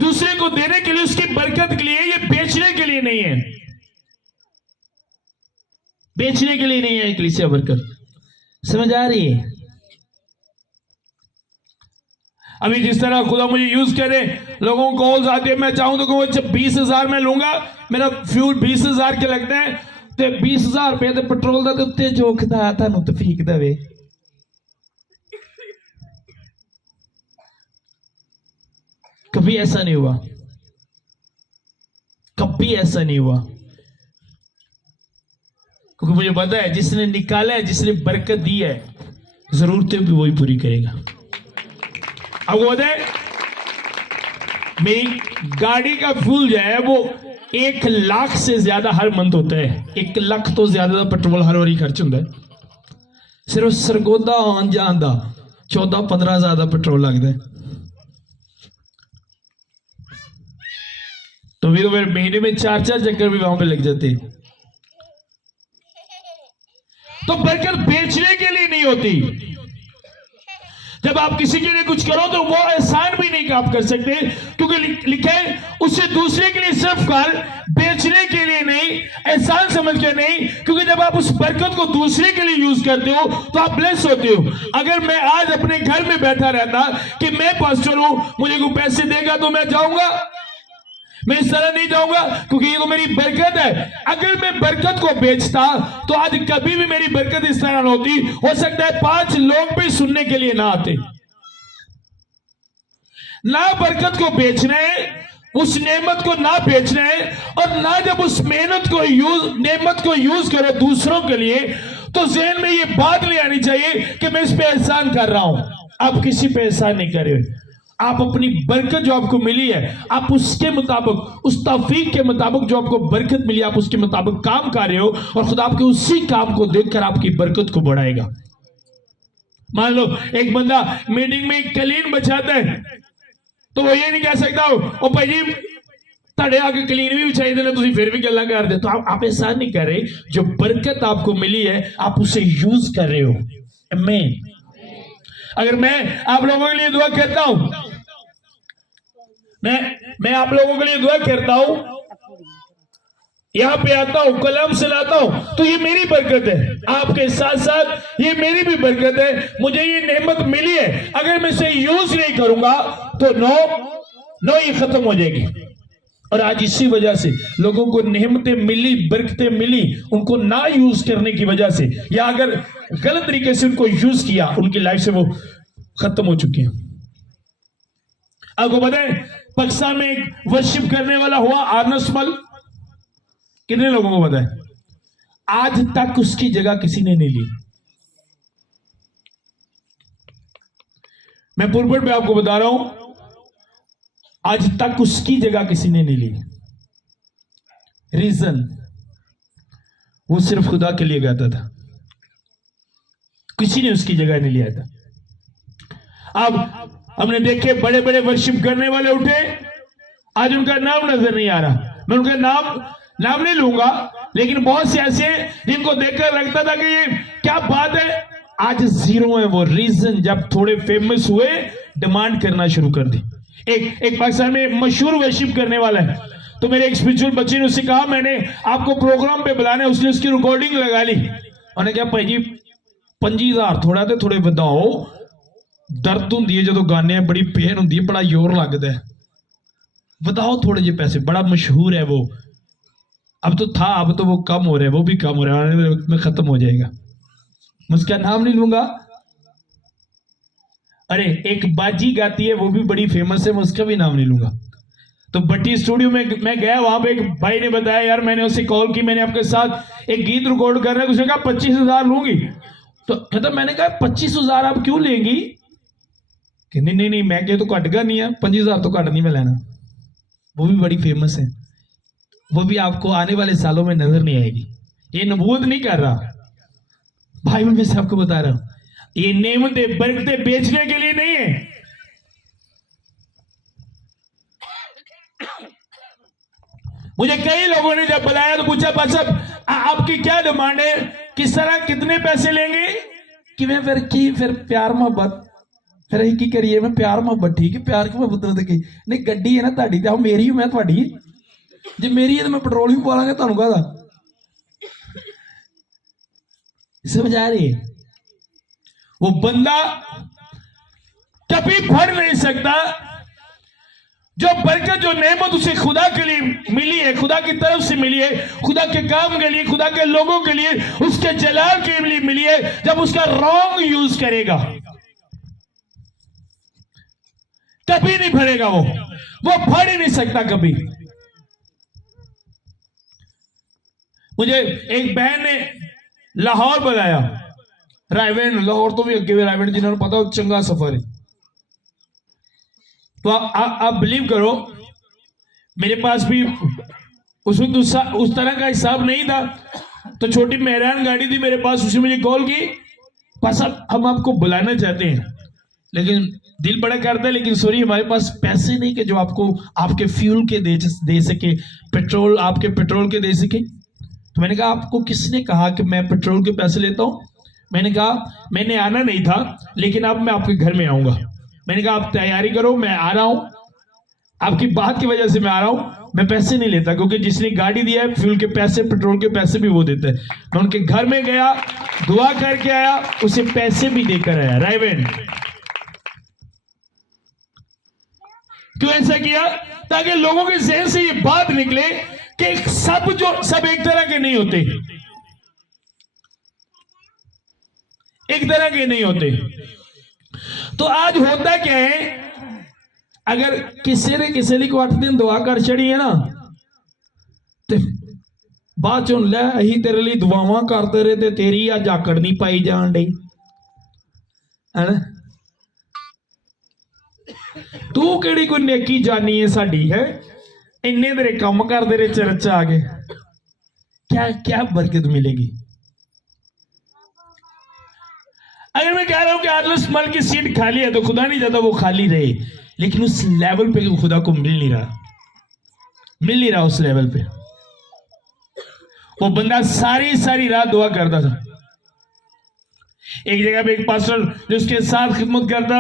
दूसरे को देने के लिए, उसकी बरकत के लिए, ये बेचने के लिए नहीं है, बेचने के लिए नहीं है कलीसिया बरकत। समझ आ रही है? अभी जिस तरह खुदा मुझे यूज करे, लोगों को कॉल्स आते हैं, मैं चाहूं तो कहूं 20,000 में लूंगा, मेरा फ्यूल 20,000 के लगते हैं, तो 20,000 रुपए तो पेट्रोल का उत्ते जोखदा थानू तो फीक दे। कभी ऐसा नहीं हुआ, कभी ऐसा नहीं हुआ, क्योंकि मुझे पता है जिसने निकाला है, जिसने बरकत दी है, जरूरतें भी वही पूरी करेगा। आपको पता है मेरी गाड़ी का फ्यूल जो है वो 1 लाख से ज्यादा हर मंथ होता है। 1 लाख तो ज्यादा पेट्रोल हर वारी खर्च होता है। सिर्फ सरगोदा आन जान का 14-15 हज़ार का पेट्रोल लगता है। तो फिर महीने में 4-4 चक्कर भी वहां पे लग जाते। तो बरकत बेचने के लिए नहीं होती। जब आप किसी के लिए कुछ करो तो वो एहसान भी नहीं आप कर सकते, क्योंकि लिखा है उसे दूसरे के लिए सिर्फ कर, बेचने के लिए नहीं, एहसान समझ के नहीं। क्योंकि जब आप उस बरकत को दूसरे के लिए यूज करते हो तो आप ब्लेस होते हो। अगर मैं आज अपने घर में बैठा रहता कि मैं पास्टर हूं, मुझे कोई पैसे देगा तो मैं जाऊंगा, मैं इस तरह नहीं जाऊंगा, क्योंकि ये तो मेरी बरकत है। अगर मैं बरकत को बेचता तो आज कभी भी मेरी बरकत इस तरह न होती। हो सकता है 5 लोग भी सुनने के लिए ना आते। ना बरकत को बेचना है, उस नेमत को ना बेचना है, और ना जब उस नेमत को यूज करो दूसरों के लिए, तो ज़हन में ये बात नहीं आनी चाहिए कि मैं इस पे एहसान कर रहा हूं। आप किसी पे एहसान नहीं कर रहे, आप अपनी बरकत जो आपको मिली है, आप उसके मुताबिक, उस तौफीक के मुताबिक जो आपको बरकत मिली, आप उसके मुताबिक काम कर रहे हो, और खुदा आपके उसी काम को देखकर आपकी बरकत को बढ़ाएगा। मान लो एक बंदा मीटिंग में कलीन बचाता है, तो वो ये नहीं कह सकता ओ भाई जी तड़े आके कलीन भी बिछाई देना, तुम फिर भी गल्ला कर दे। तो आप ऐसा नहीं कर रहे, जो बरकत आपको मिली है आप उसे यूज कर रहे हो। आमीन। अगर मैं आप लोगों के लिए दुआ करता हूं, मैं आप लोगों के लिए दुआ करता हूं, यहां पे आता हूं, कलाम से लाता हूं, तो ये मेरी बरकत है। आपके साथ साथ ये मेरी भी बरकत है। मुझे ये नेमत मिली है, अगर मैं इसे यूज नहीं करूंगा तो नो ये खत्म हो जाएगी। और आज इसी वजह से लोगों को नेमतें मिली, बरकतें मिली, उनको ना यूज करने की वजह से, या अगर गलत तरीके से उनको यूज किया, उनकी लाइफ से वो खत्म हो चुकी है। आपको पता है पाकिस्तान में एक वर्शिप करने वाला हुआ आर्नस्ट मल, कितने लोगों को पता है? आज तक उसकी जगह किसी ने नहीं ली। मैं पुरपट में आपको बता रहा हूं, आज तक उसकी जगह किसी ने नहीं ली। रीजन, वो सिर्फ खुदा के लिए गाता था, किसी ने उसकी जगह नहीं लिया था। अब हमने देखे बड़े बड़े वर्शिप करने वाले उठे, आज उनका नाम नजर नहीं आ रहा। मैं उनका नाम नहीं लूंगा, लेकिन बहुत से ऐसे जिनको देखकर लगता था कि ये क्या बात है, आज जीरो है वो। रीजन जब थोड़े फेमस हुए डिमांड करना शुरू कर दी। एक पाकिस्तान में मशहूर वर्शिप करने वाला है, तो मेरे एक स्पिरिचुअल बच्चे ने उससे कहा मैंने आपको प्रोग्राम पे बुलाना है, उसने उसकी रिकॉर्डिंग लगा ली। उन्होंने कहा भाई जी 5000 थोड़ा तो थोड़े बताओ, दर्द होंगी है जो गाने, बड़ी पेन होंगी है, बड़ा जोर लगता है, बताओ थोड़े जे पैसे। बड़ा मशहूर है वो, अब तो था, अब तो वो कम हो रहा है, वो भी कम हो रहा है, आने में खत्म हो जाएगा। मैं उसका नाम नहीं लूंगा। अरे एक बाजी गाती है वो भी बड़ी फेमस है, मैं उसका भी नाम नहीं लूंगा। तो भट्टी स्टूडियो में मैं गया, वहां पे एक भाई ने बताया यार मैंने उसे कॉल की, मैंने आपके साथ एक गीत रिकॉर्ड कर रहा है। उसने कहा 25,000 लूंगी। तो कहता मैंने कहा 25,000 आप क्यों लेंगी? कहती नहीं नहीं मैं क्या तो घट का नहीं है, 25,000 तो घट नहीं मैं लेना। वो भी बड़ी फेमस है, वो भी आपको आने वाले सालों में नजर नहीं आएगी। ये नबूवत नहीं कर रहा, बाइबल में से आपको बता रहा हूं, ये नेमतें बरकतें बेचने के लिए नहीं है। मुझे कई लोगों ने जब बुलाया तो पूछा पासा आपकी क्या डिमांड है, किस तरह कितने पैसे लेंगे? कि मैं फिर प्यार मोहब्बत, फिर की करिए, मैं प्यार मोहब्बत ठीक है, प्यार की मोहब्बत की नहीं, गड्डी है ना ताड़ी, तो मेरी हूं मैं थोड़ी, जे मेरी है तो मैं पेट्रोल भी पालांगा तुहानू कहदा। समझ आ रही है? वो बंदा कभी भर नहीं सकता जो बरकत, जो नेमत उसे खुदा के लिए मिली है, खुदा की तरफ से मिली है, खुदा के काम के लिए, खुदा के लोगों के लिए, उसके जलाल के लिए मिली है। जब उसका रॉन्ग यूज करेगा कभी नहीं भरेगा, वो भर ही नहीं सकता कभी। मुझे एक बहन ने लाहौर बुलाया, रायवेंड, लाहौर तो भी अगे भी रायवेंड, जिन्होंने पता हो चंगा सफर है। तो आप बिलीव करो, मेरे पास भी उस वक्त उस तरह का हिसाब नहीं था, तो छोटी मेहरान गाड़ी थी मेरे पास, उसने मुझे कॉल की, पास हम आपको बुलाना चाहते हैं, लेकिन दिल बड़ा करता है, लेकिन सॉरी हमारे पास पैसे नहीं कि जो आपको आपके फ्यूल के दे सके, पेट्रोल आपके पेट्रोल के दे सके। तो मैंने कहा आपको किसने कहा कि मैं पेट्रोल के पैसे लेता हूं? मैंने कहा मैंने आना नहीं था, लेकिन अब मैं आपके घर में आऊंगा। मैंने कहा आप तैयारी करो, मैं आ रहा हूं, आपकी बात की वजह से मैं आ रहा हूं, मैं पैसे नहीं लेता, क्योंकि जिसने गाड़ी दिया है फ्यूल के पैसे, पेट्रोल के पैसे भी वो देता है। मैं उनके घर में गया, दुआ करके आया, उसे पैसे भी देकर आया। रायवेंड क्यों ऐसा किया? ताकि लोगों के जहन से ये बात निकले कि सब एक तरह के नहीं होते, एक तरह के नहीं होते। तो आज होता क्या है, अगर किसी ने किसी को 8 दिन दुआ कर छड़ी है ना, तो बाद चो लै अही तेरे लिए दुआवां करते रहे ते तेरी अज आकड़ नहीं पाई जान डी है ना। तू केड़ी कोई नेकी जानी है साडी है, इन्ने तेरे काम करते रहे चर्च आ गए, क्या क्या बरकत मिलेगी? अगर मैं कह रहा हूं कि आदलस मल की सीट खाली है, तो खुदा नहीं चाहता वो खाली रहे, लेकिन उस लेवल पे खुदा को मिल नहीं रहा उस लेवल पे। वो बंदा सारी रात दुआ करता था। एक जगह पे एक पास्टर जो उसके साथ खिदमत करता,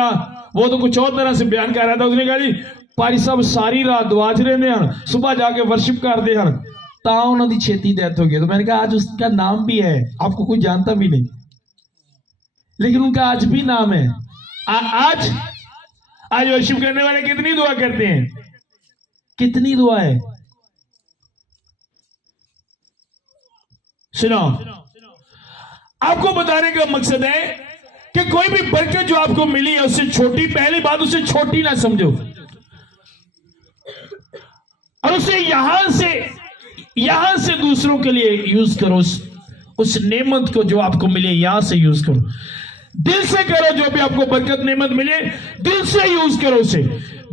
वो तो कुछ और तरह से बयान कर रहा था। उसने कहा जी पारी साहब सारी रात दुआ च रहे हैं, सुबह जाके वर्शिप करते हैं, ता उन्होंने छेती डेथ हो गई। तो मैंने कहा आज उसका नाम भी है, आपको कोई जानता भी नहीं, लेकिन उनका आज भी नाम है। आज वर्शिप करने वाले कितनी दुआ करते हैं, कितनी दुआ है। सुनो, आपको बताने का मकसद है कि कोई भी बरकत जो आपको मिली है उससे छोटी, पहली बात उसे छोटी ना समझो, और उसे यहां से दूसरों के लिए यूज करो। उस नेमत को जो आपको मिले यहां से यूज करो, दिल से करो। जो भी आपको बरकत नेमत मिले दिल से यूज करो उसे,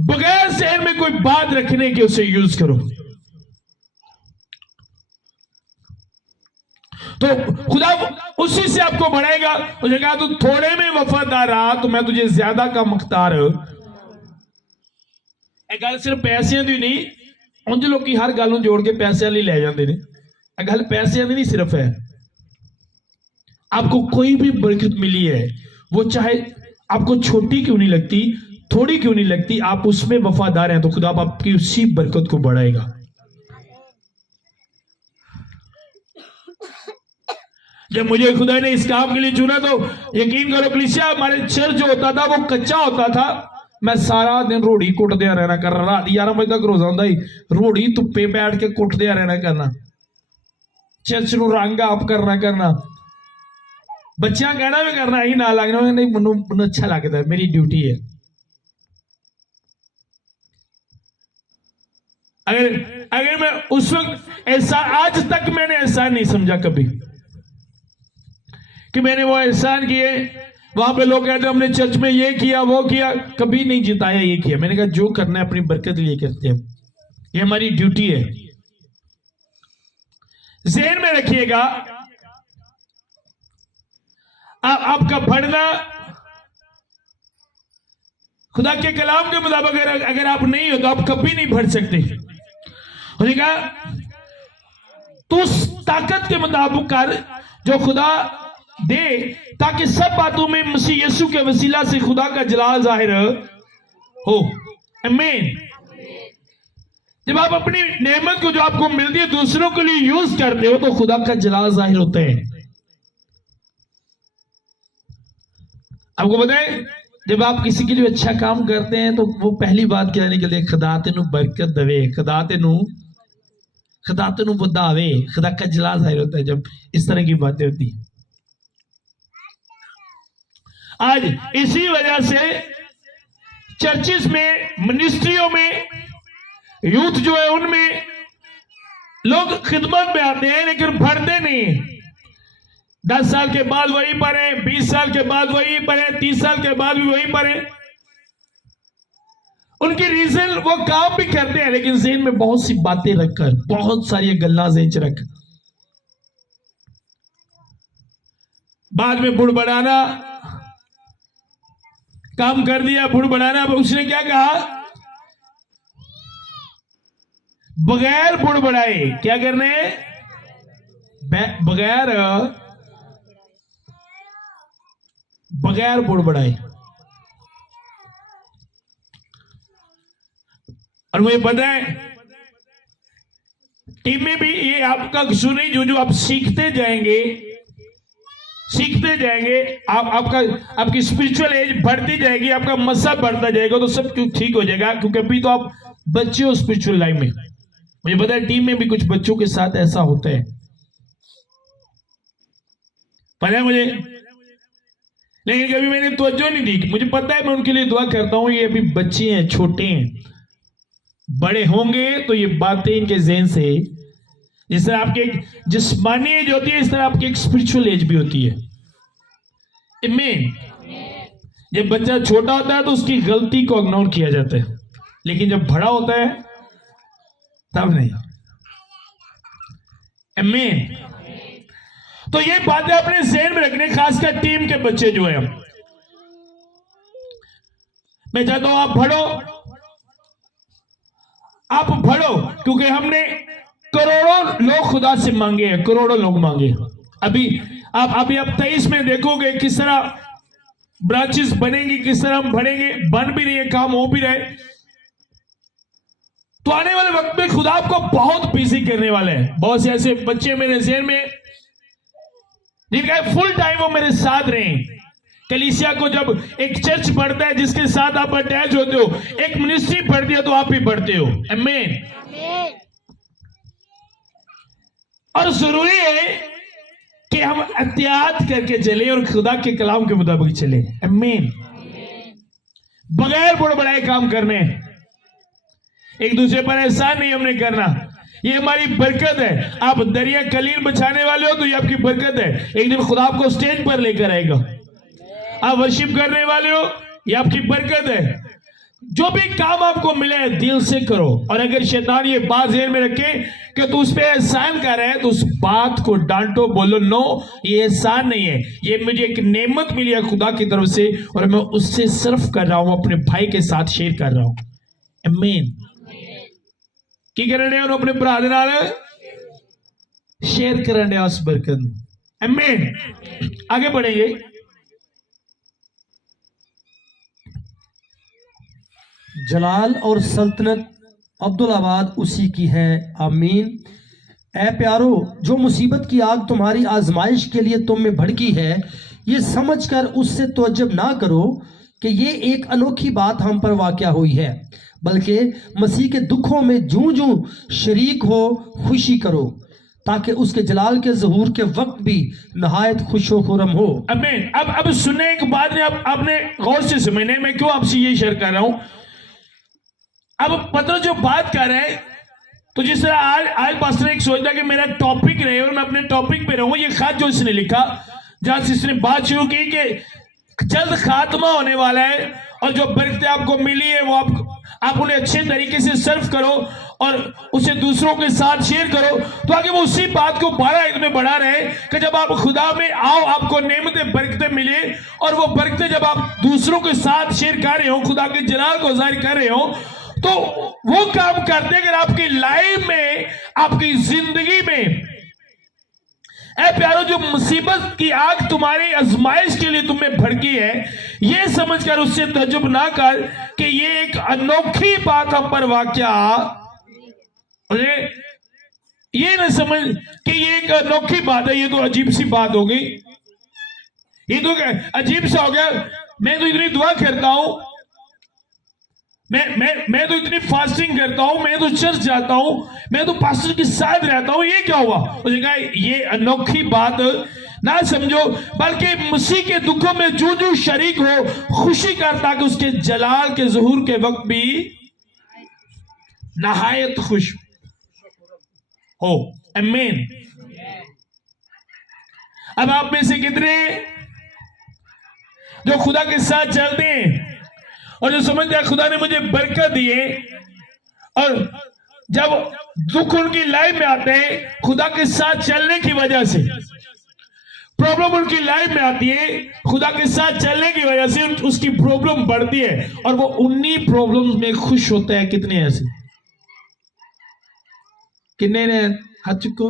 बगैर शहर में कोई बात रखने के उसे यूज करो। तो खुदा उसी से आपको बढ़ाएगा। उसने कहा तू थोड़े में वफादार रहा तो मैं तुझे ज्यादा का मुख्तार। गल सिर्फ पैसों की नहीं, उंज लोग हर गल जोड़ के पैसों लिए लै जाते हैं। गल पैसों की नहीं सिर्फ है, आपको कोई भी बरकत मिली है, वो चाहे आपको छोटी क्यों नहीं लगती, थोड़ी क्यों नहीं लगती, आप उसमें वफादार हैं तो खुदा आपकी उसी बरकत को बढ़ाएगा। जब मुझे खुदा ने इस काम के लिए चुना तो यकीन करो कलीसिया, हमारे चर्च जो होता था वो कच्चा होता था। मैं सारा दिन रोड़ी कुटदे रहना करना, रात 11 बजे तक रोजा ਹੁੰਦਾ ਹੀ रोड़ी धुप्पे बैठ के कुटदे रहना करना, चर्च ਨੂੰ रंग आप करना बच्चा कहना भी करना ही ना लगना, नहीं ਮੈਨੂੰ अच्छा लगता है, मेरी ड्यूटी है। अगर मैं उस वक्त ऐसा, आज तक मैंने एहसान नहीं समझा कभी कि मैंने वो एहसान किए। वहां पे लोग कहते हमने चर्च में ये किया वो किया, कभी नहीं जिताया ये किया। मैंने कहा जो करना है अपनी बरकत के लिए करते हैं, ये हमारी ड्यूटी है। ज़हन में रखिएगा, आपका पढ़ना खुदा के कलाम के मुताबिक अगर आप नहीं हो तो आप कभी नहीं पढ़ सकते। उन्होंने कहा तो उस ताकत के मुताबिक कर जो खुदा दे, ताकि सब बातों में मसीह यीशु के वसीला से खुदा का जलाल जाहिर हो। आमीन। जब आप अपनी नेमत को जो आपको मिलती है दूसरों के लिए यूज करते हो तो खुदा का जलाल जाहिर होता है। आपको पता है जब आप किसी के लिए अच्छा काम करते हैं तो वो पहली बात कहने के लिए खुदा तेनू बरकत दवे, खुदा तेनू बढ़ावे, खुदा का जलाल जाहिर होता है जब इस तरह की बातें होती हैं। आज इसी वजह से चर्चिस में, मिनिस्ट्रियों में, यूथ जो है उनमें लोग खिदमत में आते हैं लेकिन पढ़ते नहीं है। 10 साल के बाद वही पढ़े, 20 साल के बाद वही पढ़े, 30 साल के बाद भी वही पढ़े। उनकी रीजन वो काम भी करते हैं लेकिन ज़हन में बहुत सी बातें रखकर, बहुत सारी गल्ला ज़हन च रख, बाद में बुढ़ बढ़ाना काम कर दिया। बुढ़ बढ़ाना, उसने क्या कहा, बगैर बुढ़ बढ़ाए क्या करने, बगैर बुढ़ बढ़ाए। और मुझे पता है टीम में भी ये आपका कसूर नहीं, जो आप सीखते जाएंगे आपकी स्पिरिचुअल एज बढ़ती जाएगी, आपका मसहब बढ़ता जाएगा तो सब कुछ ठीक हो जाएगा। क्योंकि अभी तो आप बच्चे हो स्पिरिचुअल लाइफ में। मुझे पता है टीम में भी कुछ बच्चों के साथ ऐसा होता है, पता है मुझे, लेकिन कभी मैंने तवज्जो नहीं दी। मुझे पता है मैं उनके लिए दुआ करता हूं, ये अभी बच्चे हैं, छोटे हैं, बड़े होंगे तो ये बातें इनके ज़हन से, जिस तरह आपकी एक जिस्मानी एज होती है इस तरह आपकी एक स्पिरिचुअल एज भी होती है। आमीन। जब बच्चा छोटा होता है तो उसकी गलती को इग्नोर किया जाता है, लेकिन जब बड़ा होता है तब नहीं। आमीन। तो ये बातें अपने ज़हन में रखने, खासकर टीम के बच्चे जो है। मैं चाहता हूं आप पढ़ो क्योंकि हमने करोड़ों लोग खुदा से मांगे हैं, करोड़ों लोग मांगे। अभी आप 23 में देखोगे किस तरह ब्रांचेस बनेंगी, किस तरह हम बढ़ेंगे, बन भी रही है, काम हो भी रहे। तो आने वाले वक्त में खुदा आपको बहुत बिजी करने वाले हैं। बहुत से ऐसे बच्चे मेरे ज़हन में जिनका फुल टाइम वो मेरे साथ रहे। कलीसिया को जब एक चर्च बढ़ता है जिसके साथ आप अटैच होते हो, एक मिनिस्ट्री बढ़ती है तो आप भी बढ़ते हो। आमीन। और जरूरी है कि हम एहतियात करके चले और खुदा के कलाम के मुताबिक चले। आमीन। बगैर बड़े बड़ाई काम करने, एक दूसरे पर एहसान नहीं हमने करना, ये हमारी बरकत है। आप दरिया कलील बचाने वाले हो तो ये आपकी बरकत है। एक दिन खुदा आपको स्टेज पर लेकर आएगा। आप वर्शिप करने वाले हो, ये आपकी बरकत है। जो भी काम आपको मिले दिल से करो। और अगर शैतान ये बात ज़हन में रखे कि तू उस पर एहसान कर रहा है तो उस बात को डांटो, बोलो नो ये एहसान नहीं है, ये मुझे एक नेमत मिली है खुदा की तरफ से और मैं उससे सर्व कर रहा हूं, अपने भाई के साथ शेयर कर रहा हूं। आमीन। की करने अपने भरा दे नाल शेयर करने उस बरकत। आमीन। आगे बढ़ेंगे। जलाल और सल्तनत अब्दुल-आबाद उसी की है, आमीन। ए प्यारो, जो मुसीबत की आग तुम्हारी आजमाइश के लिए तुम में भड़की है, ये समझकर उससे तवज्जुह ना करो कि ये एक अनोखी बात हम पर वाक़या हुई है, बल्कि मसीह के दुखों में जूं जूं शरीक हो खुशी करो, ताकि उसके जलाल के ज़हूर के वक्त भी नहायत खुशो खुरम हो। आमीन। अब सुनने एक बात ने आपने गौर से समझने, मैं क्यों आपसे ये शेयर कर रहा हूं। अब पता जो बात कर रहे हैं, तो जिस तरह आज पास्टर एक सोचता कि मेरा टॉपिक रहे और मैं अपने टॉपिक पे रहूं, ये खत जो इसने लिखा, जहां से इसने बात शुरू की कि जल्द खात्मा होने वाला है और जो बरकतें आपको मिली है वो आप उन्हें अच्छे तरीके से सर्व करो और उसे दूसरों के साथ शेयर करो, तो आगे वो उसी बात को 12 में बढ़ा रहे कि जब आप खुदा में आओ, आपको नेमतें बरकतें मिले और वो बरकतें जब आप दूसरों के साथ शेयर कर रहे हो, खुदा के जलाल को जाहिर कर रहे हो, तो वो काम करते हैं। अगर आपकी लाइफ में, आपकी जिंदगी में, ऐ प्यारो, जो मुसीबत की आग तुम्हारी आजमाइश के लिए तुम्हें भड़की है, ये समझकर उससे तजुब ना कर कि ये एक अनोखी बात हम पर वाकया, ये ना समझ कि ये एक अनोखी बात है, ये तो अजीब सी बात हो गई, ये तो अजीब सा हो गया। मैं तो इतनी दुआ करता हूं, मैं तो इतनी फास्टिंग करता हूं, मैं तो चर्च जाता हूं, मैं तो पास्टर के साथ रहता हूं, ये क्या हुआ? उसने कहा ये अनोखी बात ना समझो, बल्कि मसीह के दुखों में जो जो शरीक हो खुशी कर, ताकि उसके जलाल के ज़हूर के वक्त भी नहायत खुश हो। आमीन। अब आप में से कितने जो खुदा के साथ चलते हैं और जो समझते हैं खुदा ने मुझे बरकत दी है, और जब दुख उनकी लाइफ में आते हैं, खुदा के साथ चलने की वजह से प्रॉब्लम उनकी लाइफ में आती है, खुदा के साथ चलने की वजह से उसकी प्रॉब्लम बढ़ती है और वो उन्हीं प्रॉब्लम्स में खुश होता है। कितने ऐसे, कितने ने हाथ चुको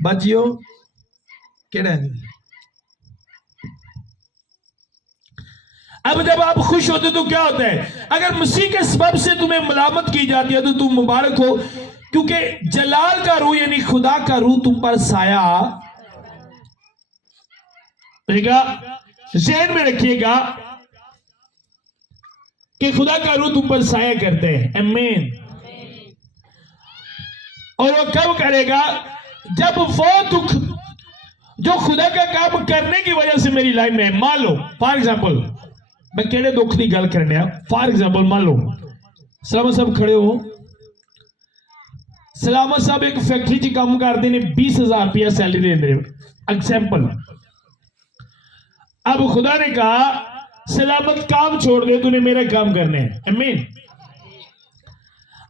बाजियो केड़ा है। अब जब आप खुश होते तो क्या होता है? अगर मसीह के सबब से तुम्हें मलामत की जाती है तो तुम मुबारक हो, क्योंकि जलाल का रूह यानी खुदा का रूह तुम पर साया रहेगा। ज़हन में रखिएगा कि खुदा का रूह तुम पर साया करते हैं। आमीन। और वो कब करेगा? जब वो दुख जो खुदा का काम करने की वजह से मेरी लाइफ में, मान लो फॉर एग्जाम्पल, मैं केड़े दुख की गल करने, फॉर एग्जाम्पल मान लो सलामत साहब खड़े हो, सलामत साहब एक फैक्ट्री च काम करते हैं, 20,000 रुपया सैलरी देते हैं, एग्जाम्पल। अब खुदा ने कहा सलामत काम छोड़ दे, तूने मेरे काम करने हैं। आमीन।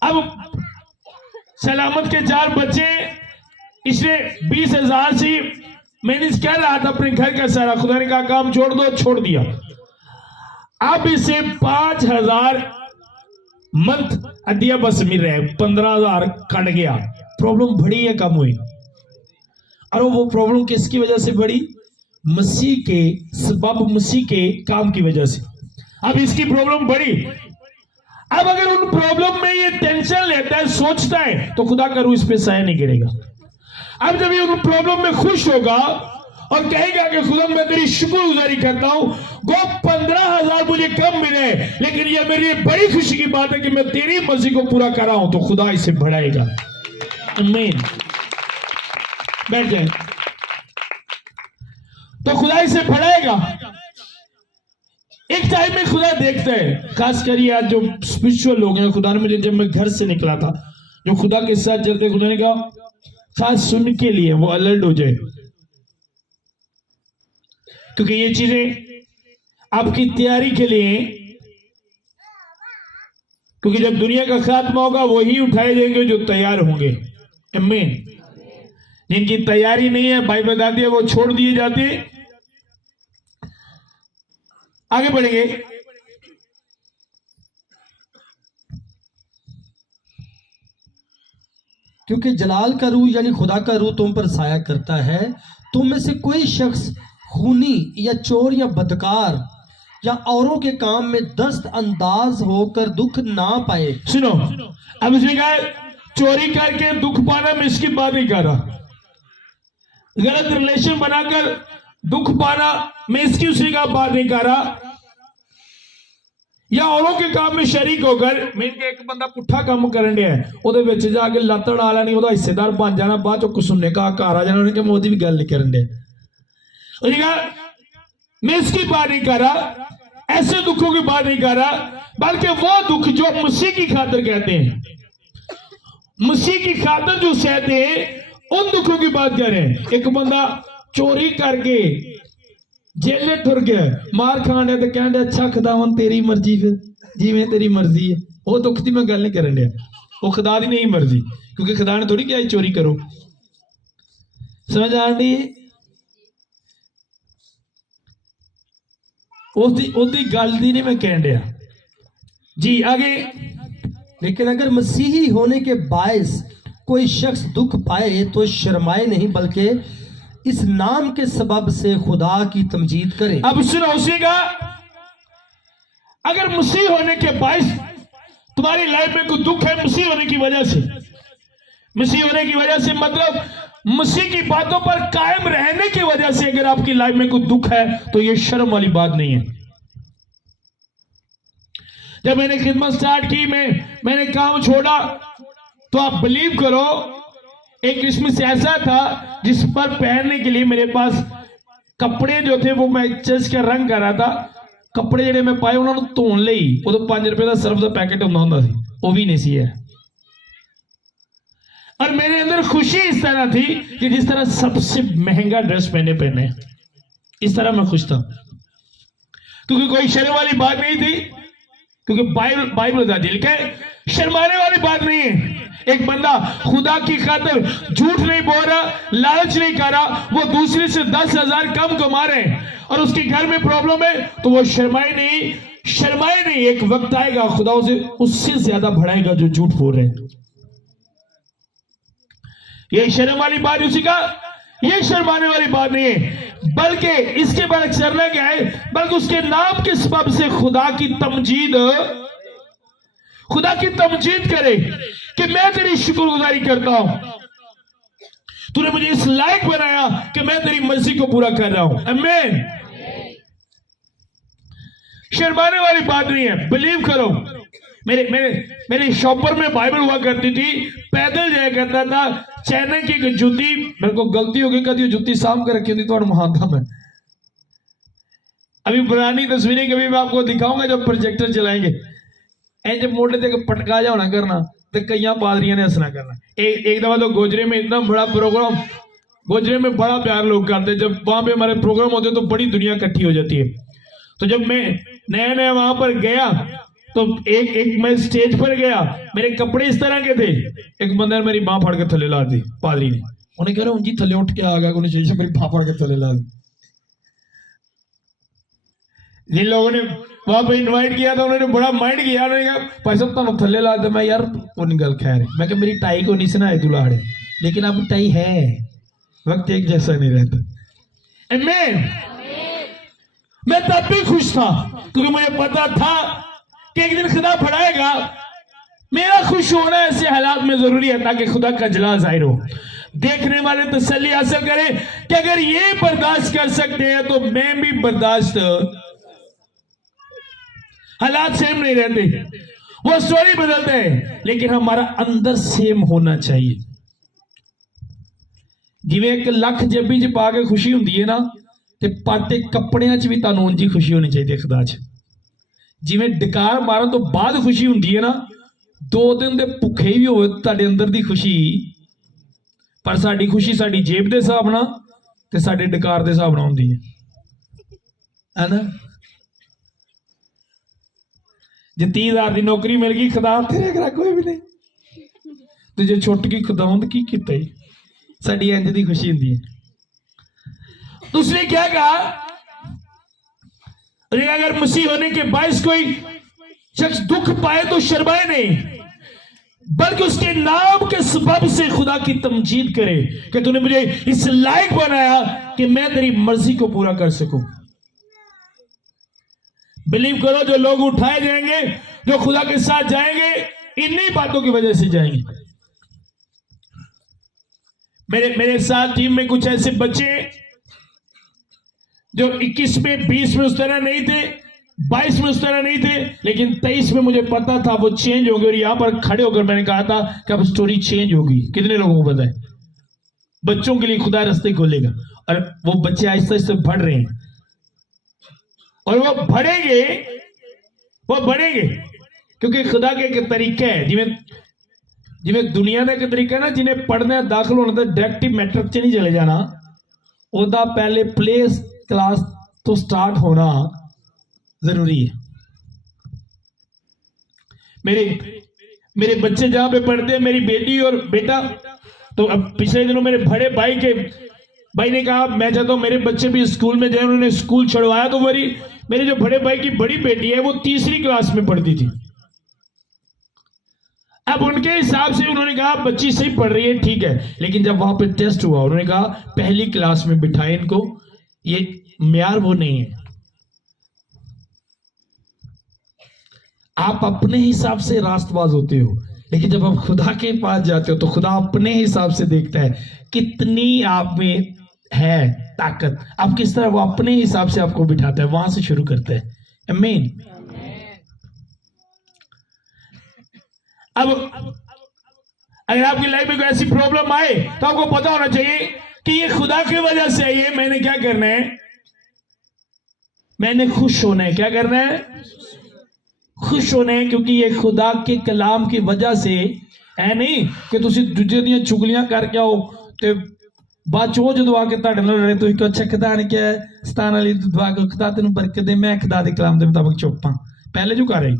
अब सलामत के 4 बच्चे, इसने 20,000 से मैनेज कर रहा था अपने घर का सारा, खुदा ने कहा काम छोड़ दो, छोड़ दिया। अब इसे 5,000 मंथ अदिया बस मिल रहा है, 15,000 कट गया। प्रॉब्लम बढ़ी है कम हुई? और वो प्रॉब्लम किसकी वजह से बढ़ी? मसीह के सबब, मसीह के काम की वजह से। अब इसकी प्रॉब्लम बढ़ी। अब अगर उन प्रॉब्लम में ये टेंशन लेता है, सोचता है, तो खुदा का रूह इस पे साया नहीं गिरेगा। अब जब ये उन प्रॉब्लम में खुश होगा और कहेगा कि खुदा मैं तेरी शुक्रगुजारी करता हूं, गो 15,000 मुझे कम मिले, लेकिन ये मेरी बड़ी खुशी की बात है कि मैं तेरी मर्जी को पूरा कर रहा हूं, तो खुदा इसे बढ़ाएगा। आमीन। बैठ जाए। तो खुदा इसे बढ़ाएगा। एक टाइम में खुदा देखता है, खास करिए आज जो स्पिरिचुअल लोग हैं, खुदा ने मुझे, जब मैं घर से निकला था, जो खुदा के साथ चलते, खुदा ने कहा खास सुन के लिए वो अलर्ट हो जाए, क्योंकि ये चीजें आपकी तैयारी के लिए, क्योंकि जब दुनिया का खात्मा होगा वही उठाए जाएंगे जो तैयार होंगे। आमीन। जिनकी तैयारी नहीं है, बाइबल बताती है, वो छोड़ दिए जाते हैं। आगे बढ़ेंगे। क्योंकि जलाल का रूह यानी खुदा का रूह तुम पर साया करता है। तुम में से कोई शख्स खूनी या चोर या बदकार या औरों के काम में दस्त अंदाज होकर दुख ना पाए। सुनो, अब उसने कहा चोरी करके दुख पाना, मैं इसकी बात नहीं कर रहा। गलत रिलेशन बनाकर दुख पाना, मैं इसकी उसने का बात नहीं कर रहा। या औरों के काम में शरीक होकर, मैं एक बंदा पुट्ठा काम करन दिया है, ਉਹਦੇ ਵਿੱਚ ਜਾ ਕੇ ਲੱਤ ਡਾ ਲੈਣੀ, ਉਹਦਾ ਹਿੱਸੇਦਾਰ ਬਣ ਜਾਣਾ, ਬਾਅਦ ਚੋਂ ਕੁਸੁੰਨੇ का ਘਰ आ जाना, ਉਹਨੇ ਕਿ ਮੈਂ ਉਹਦੀ भी गल नहीं करन दिया। उसने कहा मैं इसकी बात नहीं कर रहा, ऐसे दुखों की बात नहीं कर रहा, बल्कि वो दुख जो मसीह की खातिर कहते हैं, मसीह की खातिर जो सहते हैं उन दुखों की बात कर रहे हैं। एक बंदा चोरी करके जेले तुर गया, मार खाने तो कहते अच्छा खुदावन तेरी मर्जी, फिर जिवें तेरी मर्जी है। वो दुख की मैं गल नहीं करन दिया, वो खुदा दी नहीं मर्जी, क्योंकि खुदा ने थोड़ी क्या चोरी करो। समझ आ रही? उसकी गल दी नहीं मैं कह दिया जी। आगे, लेकिन अगर मसीही होने के बायस कोई शख्स दुख पाए तो शर्माए नहीं, बल्कि इस नाम के सबब से खुदा की तमजीद करे। अब सुनो, उसी का अगर मसीह होने के बायस तुम्हारी लाइफ में कोई दुख है, मसीह होने की वजह से, मसीह होने की वजह से मतलब मसीह की बातों पर कायम रहने की वजह से अगर आपकी लाइफ में कोई दुख है, तो यह शर्म वाली बात नहीं है। जब मैंने खिदमत स्टार्ट की, मैंने काम छोड़ा, तो आप बिलीव करो एक क्रिसमस ऐसा था जिस पर पहनने के लिए मेरे पास कपड़े जो थे वो मैं चर्च का रंग कर रहा था। कपड़े जेडे मैं पाए उन्होंने धोन लई, वो तो 5 रुपए का सर्फ का पैकेट होंदा सी, वो भी नहीं सी है। और मेरे अंदर खुशी इस तरह थी कि जिस तरह सबसे महंगा ड्रेस पहने इस तरह मैं खुश था, क्योंकि कोई शर्म वाली बात नहीं थी, क्योंकि बाइबल बताती है, लिखा शर्माने वाली बात नहीं है। एक बंदा खुदा की खातिर झूठ नहीं बोल रहा, लालच नहीं कर रहा, वो दूसरे से 10,000 कम कमा रहे हैं और उसके घर में प्रॉब्लम है, तो वो शर्माए नहीं। एक वक्त आएगा खुदा उसे उससे ज्यादा बढ़ाएगा जो झूठ बोल रहे हैं। ये शर्म वाली बात उसी का, ये शर्माने वाली बात नहीं है, बल्कि इसके बाद करना क्या है, बल्कि उसके नाम के सबब से खुदा की तमजीद करे कि मैं तेरी शुक्रगुजारी करता हूं, तूने मुझे इस लायक बनाया कि मैं तेरी मर्जी को पूरा कर रहा हूं। आमीन। शर्माने वाली बात नहीं है, बिलीव करो। मेरे शॉपर में बाइबल हुआ करती थी, पैदल जाया करता था, चाइना की एक जूती, मेरे को गलती हो गई, कभी जूती साफ कर रखी होती तो महानता में। अभी पुरानी तस्वीरें कभी मैं आपको दिखाऊंगा जब प्रोजेक्टर चलाएंगे। जब मोटे तक पटका जा होना करना तो कई पादरियां ने हंसना करना। एक दफा तो गोजरे में इतना बड़ा प्रोग्राम, गोजरे में बड़ा प्यार लोग करते, जब वहां पे हमारे प्रोग्राम होते तो बड़ी दुनिया इकट्ठी हो जाती है। तो जब मैं नया वहां पर गया तो एक मैं स्टेज पर गया, मेरे कपड़े इस तरह के थे, एक बंदे ने मेरी बांह फाड़ के थले ला दी, पादरी ने। उन्हें कह रहा हूँ जी थले उठ के आ गया, उन्हें मेरी बांह फाड़ के थले ला दी। जिन लोगों ने वहां पर इन्वाइट किया था उन्होंने बड़ा माइंड किया, उन्होंने कहा भाई साहब तुम थले ला दे। मैं यार उन गल खैर है, मैं मेरी टाई को नहीं सुनाए दुलाड़े, लेकिन अब टाई है, वक्त एक जैसा नहीं रहता। मैं तब भी खुश था क्योंकि मुझे पता था कि एक दिन खुदा फड़ाएगा। मेरा खुश होना ऐसे हालात में जरूरी है ताकि खुदा का जलाल जाहिर हो, देखने वाले तसल्ली हासिल करें कि अगर ये बर्दाश्त कर सकते हैं तो मैं भी बर्दाश्त। हालात सेम नहीं रहते, वो स्टोरी बदलते हैं, लेकिन हमारा अंदर सेम होना चाहिए। जिवें एक लख जेबी च पा के खुशी हुंदी है ना, ते पाटे कपड़ियां च भी तुहानूं उंज ही खुशी होनी चाहिए खुदा च। जिवें डकार मारन तो बाद खुशी हुंदी है ना, 2 दिन दे भुखे भी होवे तुहाडे अंदर दी खुशी, पर साडी खुशी साडी जेब दे हिसाब नाल ते साडे डकार दे हिसाब नाल हुंदी है ना। जे 30,000 की नौकरी मिल गई, खुदा तेरे अगला कोई भी नहीं, तो जे छुट गई खुदावंद की किता ही, साडी इंज दी खुशी हुंदी है। उसने क्या कहा, अगर मसीह होने के बायस कोई शख्स दुख पाए तो शर्माए नहीं, बल्कि उसके नाम के सबब से खुदा की तमजीद करे कि तूने मुझे इस लायक बनाया कि मैं तेरी मर्जी को पूरा कर सकूं। बिलीव करो, जो लोग उठाए जाएंगे, जो खुदा के साथ जाएंगे, इन्हीं बातों की वजह से जाएंगे। मेरे साथ टीम में कुछ ऐसे बच्चे जो 21 में 20 में उस तरह नहीं थे, 22 में उस तरह नहीं थे, लेकिन 23 में मुझे पता था वो चेंज होंगे। और यहां पर खड़े होकर मैंने कहा था कि अब स्टोरी चेंज होगी। कितने लोगों को पता है? बच्चों के लिए खुदा रास्ते खोलेगा और वो बच्चे आहिस्ते आहिस्ते बढ़ रहे हैं और वो बढ़ेंगे क्योंकि खुदा के एक तरीका है। जिमें दुनिया का एक तरीका है ना, जिन्हें पढ़ना दाखिल होना तो डायरेक्ट मैट्रिक च नहीं चले जाना, ओदा पहले प्ले क्लास तो स्टार्ट होना जरूरी है। मेरे बच्चे जहां पे पढ़ते हैं, मेरी बेटी और बेटा, तो अब पिछले दिनों मेरे बड़े भाई ने कहा मैं चाहता हूं मेरे बच्चे भी स्कूल में जाए। उन्होंने स्कूल छुड़वाया तो मेरे जो बड़े भाई की बड़ी बेटी है वो 3री क्लास में पढ़ती थी। अब उनके हिसाब से उन्होंने कहा बच्ची सही पढ़ रही है, ठीक है, लेकिन जब वहां पे टेस्ट हुआ उन्होंने कहा पहली क्लास में बिठाए इनको, ये म्यार वो नहीं है। आप अपने हिसाब से रास्तबाज होते हो, लेकिन जब आप खुदा के पास जाते हो तो खुदा अपने हिसाब से देखता है कितनी आप में है ताकत, आप किस तरह वो अपने हिसाब से आपको बिठाता है, वहां से शुरू करता है। आमीन। अब अगर आपकी लाइफ में कोई ऐसी प्रॉब्लम आए तो आपको पता होना चाहिए कि ये खुदा की वजह से आई है। मैंने क्या करना है? मैंने खुश होना है। क्या करना है? खुश होना है, क्योंकि ये खुदा के कलाम की वजह से है, नहीं कि तुसी दूजे दी चुगलियां करके आओ ते बाद चो जो आके तुहाडे नाल लड़े तो अच्छा खुदा ने क्या सतान वाली दुआ को खुदा तेन बरकत दे, मैं खुदा के कलाम के मुताबिक चुप हां, पहले जो कर रही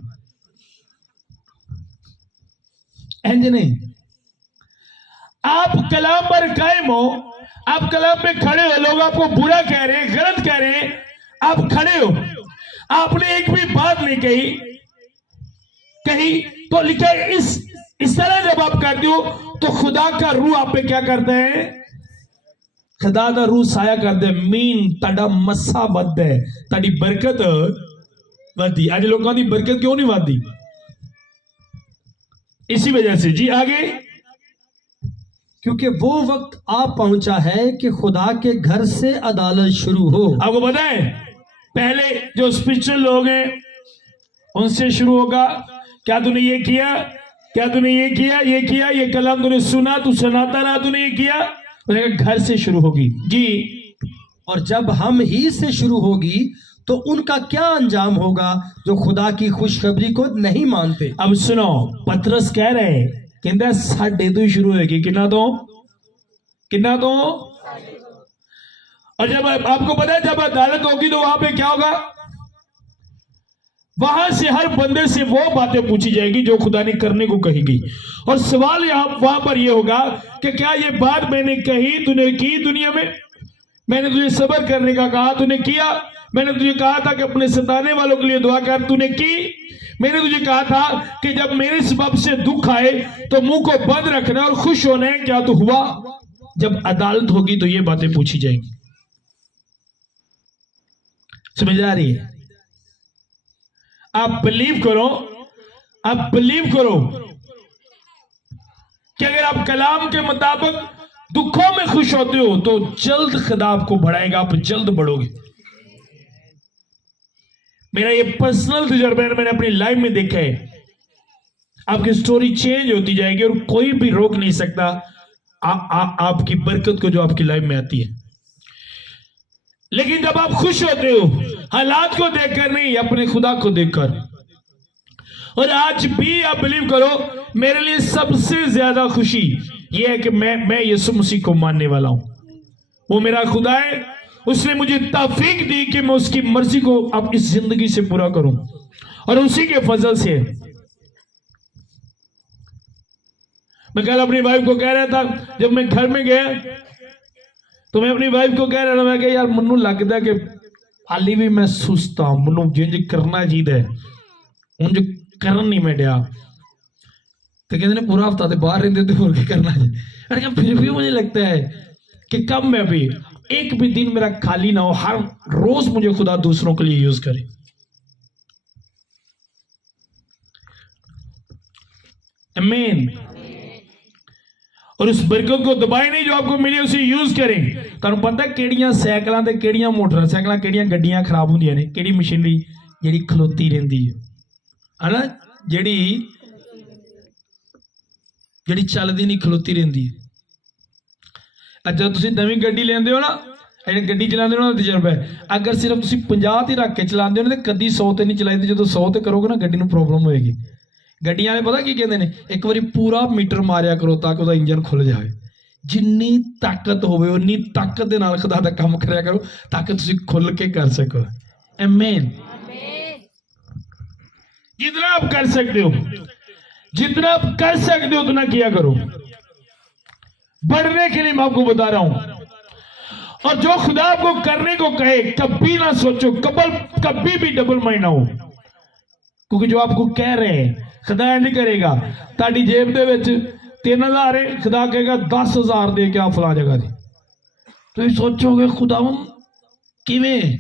इंज नहीं। आप कलाम पर कायम हो, आप कलाम पे खड़े हो, लोग आपको बुरा कह रहे हैं, गलत कह रहे हैं, आप खड़े हो, आपने एक भी बात नहीं कही तो लिखा है इस तरह जब आप करते हो तो खुदा का रूह आप पे क्या करता है? खुदा का रूह साया करता है। मीन ताड़ा मस्सा वध है, ताड़ी बरकत वधी। आज लोगों की बरकत क्यों नहीं वधी? इसी वजह से। जी आगे। क्योंकि वो वक्त आ पहुंचा है कि खुदा के घर से अदालत शुरू हो। आपको पता है पहले जो स्पिरिचुअल लोग हैं उनसे शुरू होगा, क्या तूने ये किया, क्या तूने ये किया, ये कलाम तूने सुना, तू सुनाता रहा, तूने ये किया, घर से शुरू होगी। जी। और जब हम ही से शुरू होगी तो उनका क्या अंजाम होगा जो खुदा की खुशखबरी को नहीं मानते। अब सुनो, पतरस कह रहे हैं, कहता साढ़े तो ही शुरू होगी। कितना तो और जब आपको पता है जब अदालत होगी तो वहां पे क्या होगा? वहां से हर बंदे से वो बातें पूछी जाएगी जो खुदा ने करने को कही गई। और सवाल वहां पर यह होगा कि क्या ये बात मैंने कही, तूने की दुनिया में? मैंने तुझे सब्र करने का कहा, तूने किया? मैंने तुझे कहा था कि अपने सताने वालों के लिए दुआ कर, तूने की? मैंने तुझे कहा था कि जब मेरे सबब से दुख आए तो मुंह को बंद रखना और खुश होना है, क्या तो हुआ? जब अदालत होगी तो ये बातें पूछी जाएंगी। समझ आ रही है? आप बिलीव करो कि अगर आप कलाम के मुताबिक दुखों में खुश होते हो तो जल्द खुदा आपको बढ़ाएगा, आप जल्द बढ़ोगे। मेरा ये पर्सनल तजुर्बा है, मैंने अपनी लाइफ में देखा है। आपकी स्टोरी चेंज होती जाएगी और कोई भी रोक नहीं सकता आपकी बरकत को जो आपकी लाइफ में आती है। लेकिन जब आप खुश होते हो हालात को देखकर नहीं, अपने खुदा को देखकर। और आज भी आप बिलीव करो, मेरे लिए सबसे ज्यादा खुशी यह है कि मैं यीशु मसीह को मानने वाला हूं। वो मेरा खुदा है, उसने मुझे तौफीक दी कि मैं उसकी मर्जी को अब इस जिंदगी से पूरा करूं, और उसी के फजल से। मैं कल अपनी वाइफ को कह रहा था, जब मैं घर में गया तो मैं अपनी वाइफ को कह रहा था, मैं कहा यार मनु लगता कि हाली भी मैं सुस्त हाँ, मनु जिंज करना चाहिए, उंज करन नहीं मैं दिया। तो कहते ने पूरा हफ्ता तो बाहर रहते तो और क्या करना है। मैंने कहा फिर भी मुझे लगता है कि कब मैं भी एक भी दिन मेरा खाली ना हो, हर रोज मुझे खुदा दूसरों के लिए यूज करे। आमीन। और उस बरकत को दबाए नहीं जो आपको मिली, उसे यूज करें। तुहानू पता है किहड़ियां साइकिलां ते किहड़ियां मोटरसाइकिलां किहड़ियां गड्डियां खराब होंदियां ने, किहड़ी मशीनरी जिहड़ी खलोती रहिंदी है ना, जिहड़ी चलदी नहीं खलोती रहिंदी है। अच्छा तुसीं नवीं गड्डी लैंदे हो ना, जिहड़ी गड्डी चलांदे हो ना तजर्बा है, अगर सिर्फ तुसीं 50 ते रख के चलांदे हो ना ते कदी 100 ते नहीं चलाईदी, जदों 100 ते करोगे ना गड्डी नूं प्रॉब्लम होएगी। गड्डियां वाले पता की कहते हैं, एक बारी पूरा मीटर मारिया करो ताकि उसका इंजन खुल जाए। जिन्नी ताकत होवे उन्नी ताकत दे नाल खुदा दा काम करया करो ताकि तुसीं खुल के कर सको। आमीन। जितना आप कर सकते हो, जितना आप कर सकते हो उतना किया करो। बढ़ने के लिए मैं आपको बता रहा हूं। और जो खुदा आपको करने को कहे कभी ना सोचो, कभी भी डबल माइंड ना हो, क्योंकि जो आपको कह रहे हैं खुदा नहीं करेगा। ताड़ी जेब दे विच 3000 है, खुदा कहेगा 10,000 दे के आ फला जगह दी। तुम सोचोगे खुदा किवें?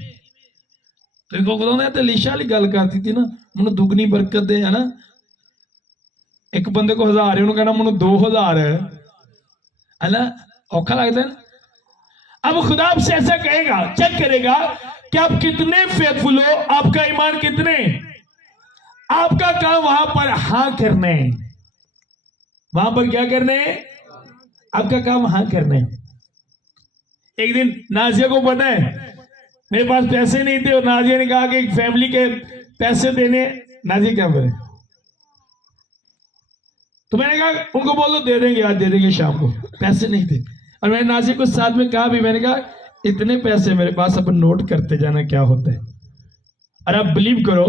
तो खुदा तो लिशा वाली गल करती थी ना, मैनू दुगनी बरकत दे, है ना। एक बंदे को 1000 है, उन्होंने कहना मैनू 2000 है ना, औखा लगता है। अब खुदा आपसे ऐसा कहेगा, चेक करेगा कि आप कितने फेथफुल हो, आपका ईमान कितने। आपका काम वहां पर हाँ करने, वहां पर क्या करने, आपका काम हाँ करने। एक दिन नाजिया को पता है मेरे पास पैसे नहीं थे, और नाजिया ने कहा कि एक फैमिली के पैसे देने। नाजिया क्या बोले, तो मैंने कहा उनको बोल दो दे देंगे, आज दे देंगे शाम को। पैसे नहीं थे, और मैंने नाजिया को साथ में कहा भी, मैंने कहा इतने पैसे मेरे पास, अब नोट करते जाना क्या होता है। और आप बिलीव करो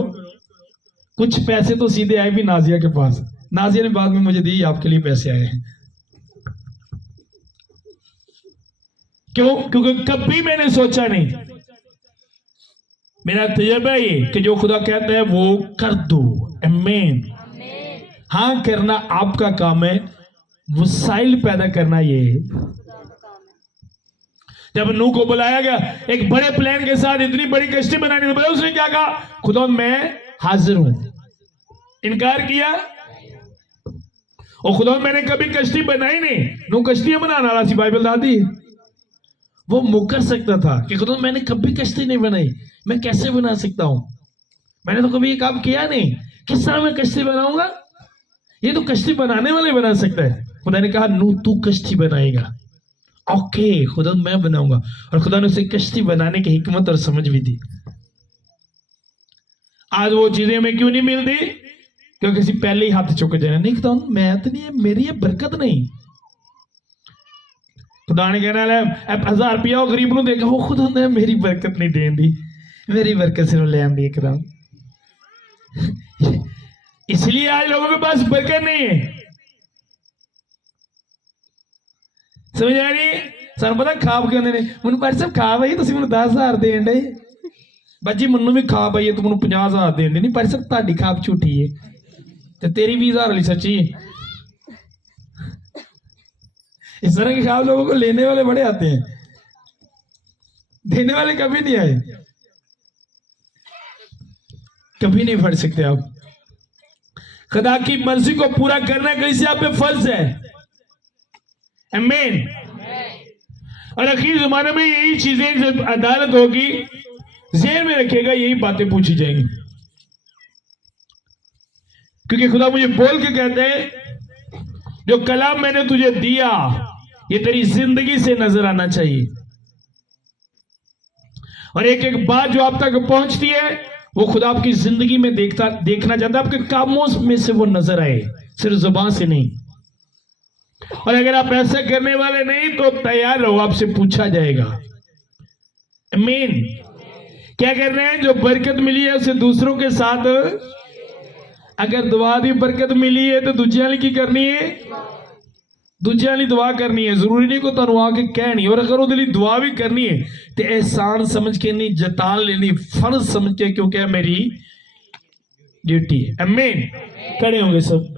कुछ पैसे तो सीधे आए भी नाजिया के पास। नाजिया ने बाद में मुझे दी, आपके लिए पैसे आए हैं। क्यों? क्योंकि कभी मैंने सोचा नहीं। मेरा तजर्बा ये कि जो खुदा कहता है वो कर दो। आमीन। हाँ करना आपका काम है, वसाइल पैदा करना ये। जब नूह को बुलाया गया एक बड़े प्लान के साथ, इतनी बड़ी कश्ती बनाने के, उसने क्या कहा, खुदा मैं हाजिर हूं। इनकार किया, और खुदा मैंने कभी कश्ती बनाई नहीं। नूह कश्तियां बनाने वाला सी, बाइबल दादी। वो मुकर सकता था कि खुदा मैंने कभी कश्ती नहीं बनाई, मैं कैसे बना सकता हूं, मैंने तो कभी ये काम किया नहीं, किस तरह मैं कश्ती बनाऊंगा, ये तो कश्ती बनाने वाले बना सकता है। खुदा ने कहा नूह तू कश्ती बनाएगा। ओके खुदा मैं बनाऊंगा, और खुदा ने उसे कश्ती बनाने की हिकमत और समझ भी दी। आज वो चीजें हमें क्यों नहीं मिलती? क्योंकि किसी पहले ही हाथ चुक जाना, नहीं खुदा मैं तो नहीं है, मेरी ये बरकत नहीं। खुदा ने कहना 1000 रुपया गरीब को देखा, वो खुदा ने मेरी बरकत नहीं देन दी, मेरी बरकत सिर्फ ले आंदी एकदम। इसलिए आज लोगों के पास बरकत नहीं है। समझ आ रही? सानू पता खाब के ने मैनू पर सब खा भाई तुम मैं 10,000 देन डे, बाजी मनु भी खा पाइए तू मैं 50,000 देन दे। नहीं पर सब ताड़ी खाब झूठी है, तो तेरी 20,000 वाली सच्ची है। इस तरह के खाब लोगों को लेने वाले बड़े आते हैं, देने वाले कभी नहीं आए, कभी नहीं फट सकते आप। खुदा की मर्जी को पूरा करना कैसे आप पे फर्ज है। आमीन। और आखिर जमाने में यही चीजें जब अदालत होगी, ज़हन में रखिएगा यही बातें पूछी जाएंगी, क्योंकि खुदा मुझे बोल के कहते हैं जो कलाम मैंने तुझे दिया ये तेरी जिंदगी से नजर आना चाहिए, और एक एक बात जो आप तक पहुंचती है वो खुदा आपकी जिंदगी में देखना चाहता है, आपके कामों में से वो नजर आए, सिर्फ जुबान से नहीं। और अगर आप ऐसा करने वाले नहीं तो तैयार रहो, आपसे पूछा जाएगा। आमीन। क्या करना है? जो बरकत मिली है उसे दूसरों के साथ, अगर दुआ दी बरकत मिली है तो दूजे वाली की करनी है, दूजे वाली दुआ करनी है। जरूरी नहीं को तुम आके कहनी, और अगर वो दुआ भी करनी है तो एहसान समझ के नहीं, जतान लेनी, फर्ज समझ के, क्योंकि मेरी ड्यूटी है। आमीन। खड़े होंगे सब।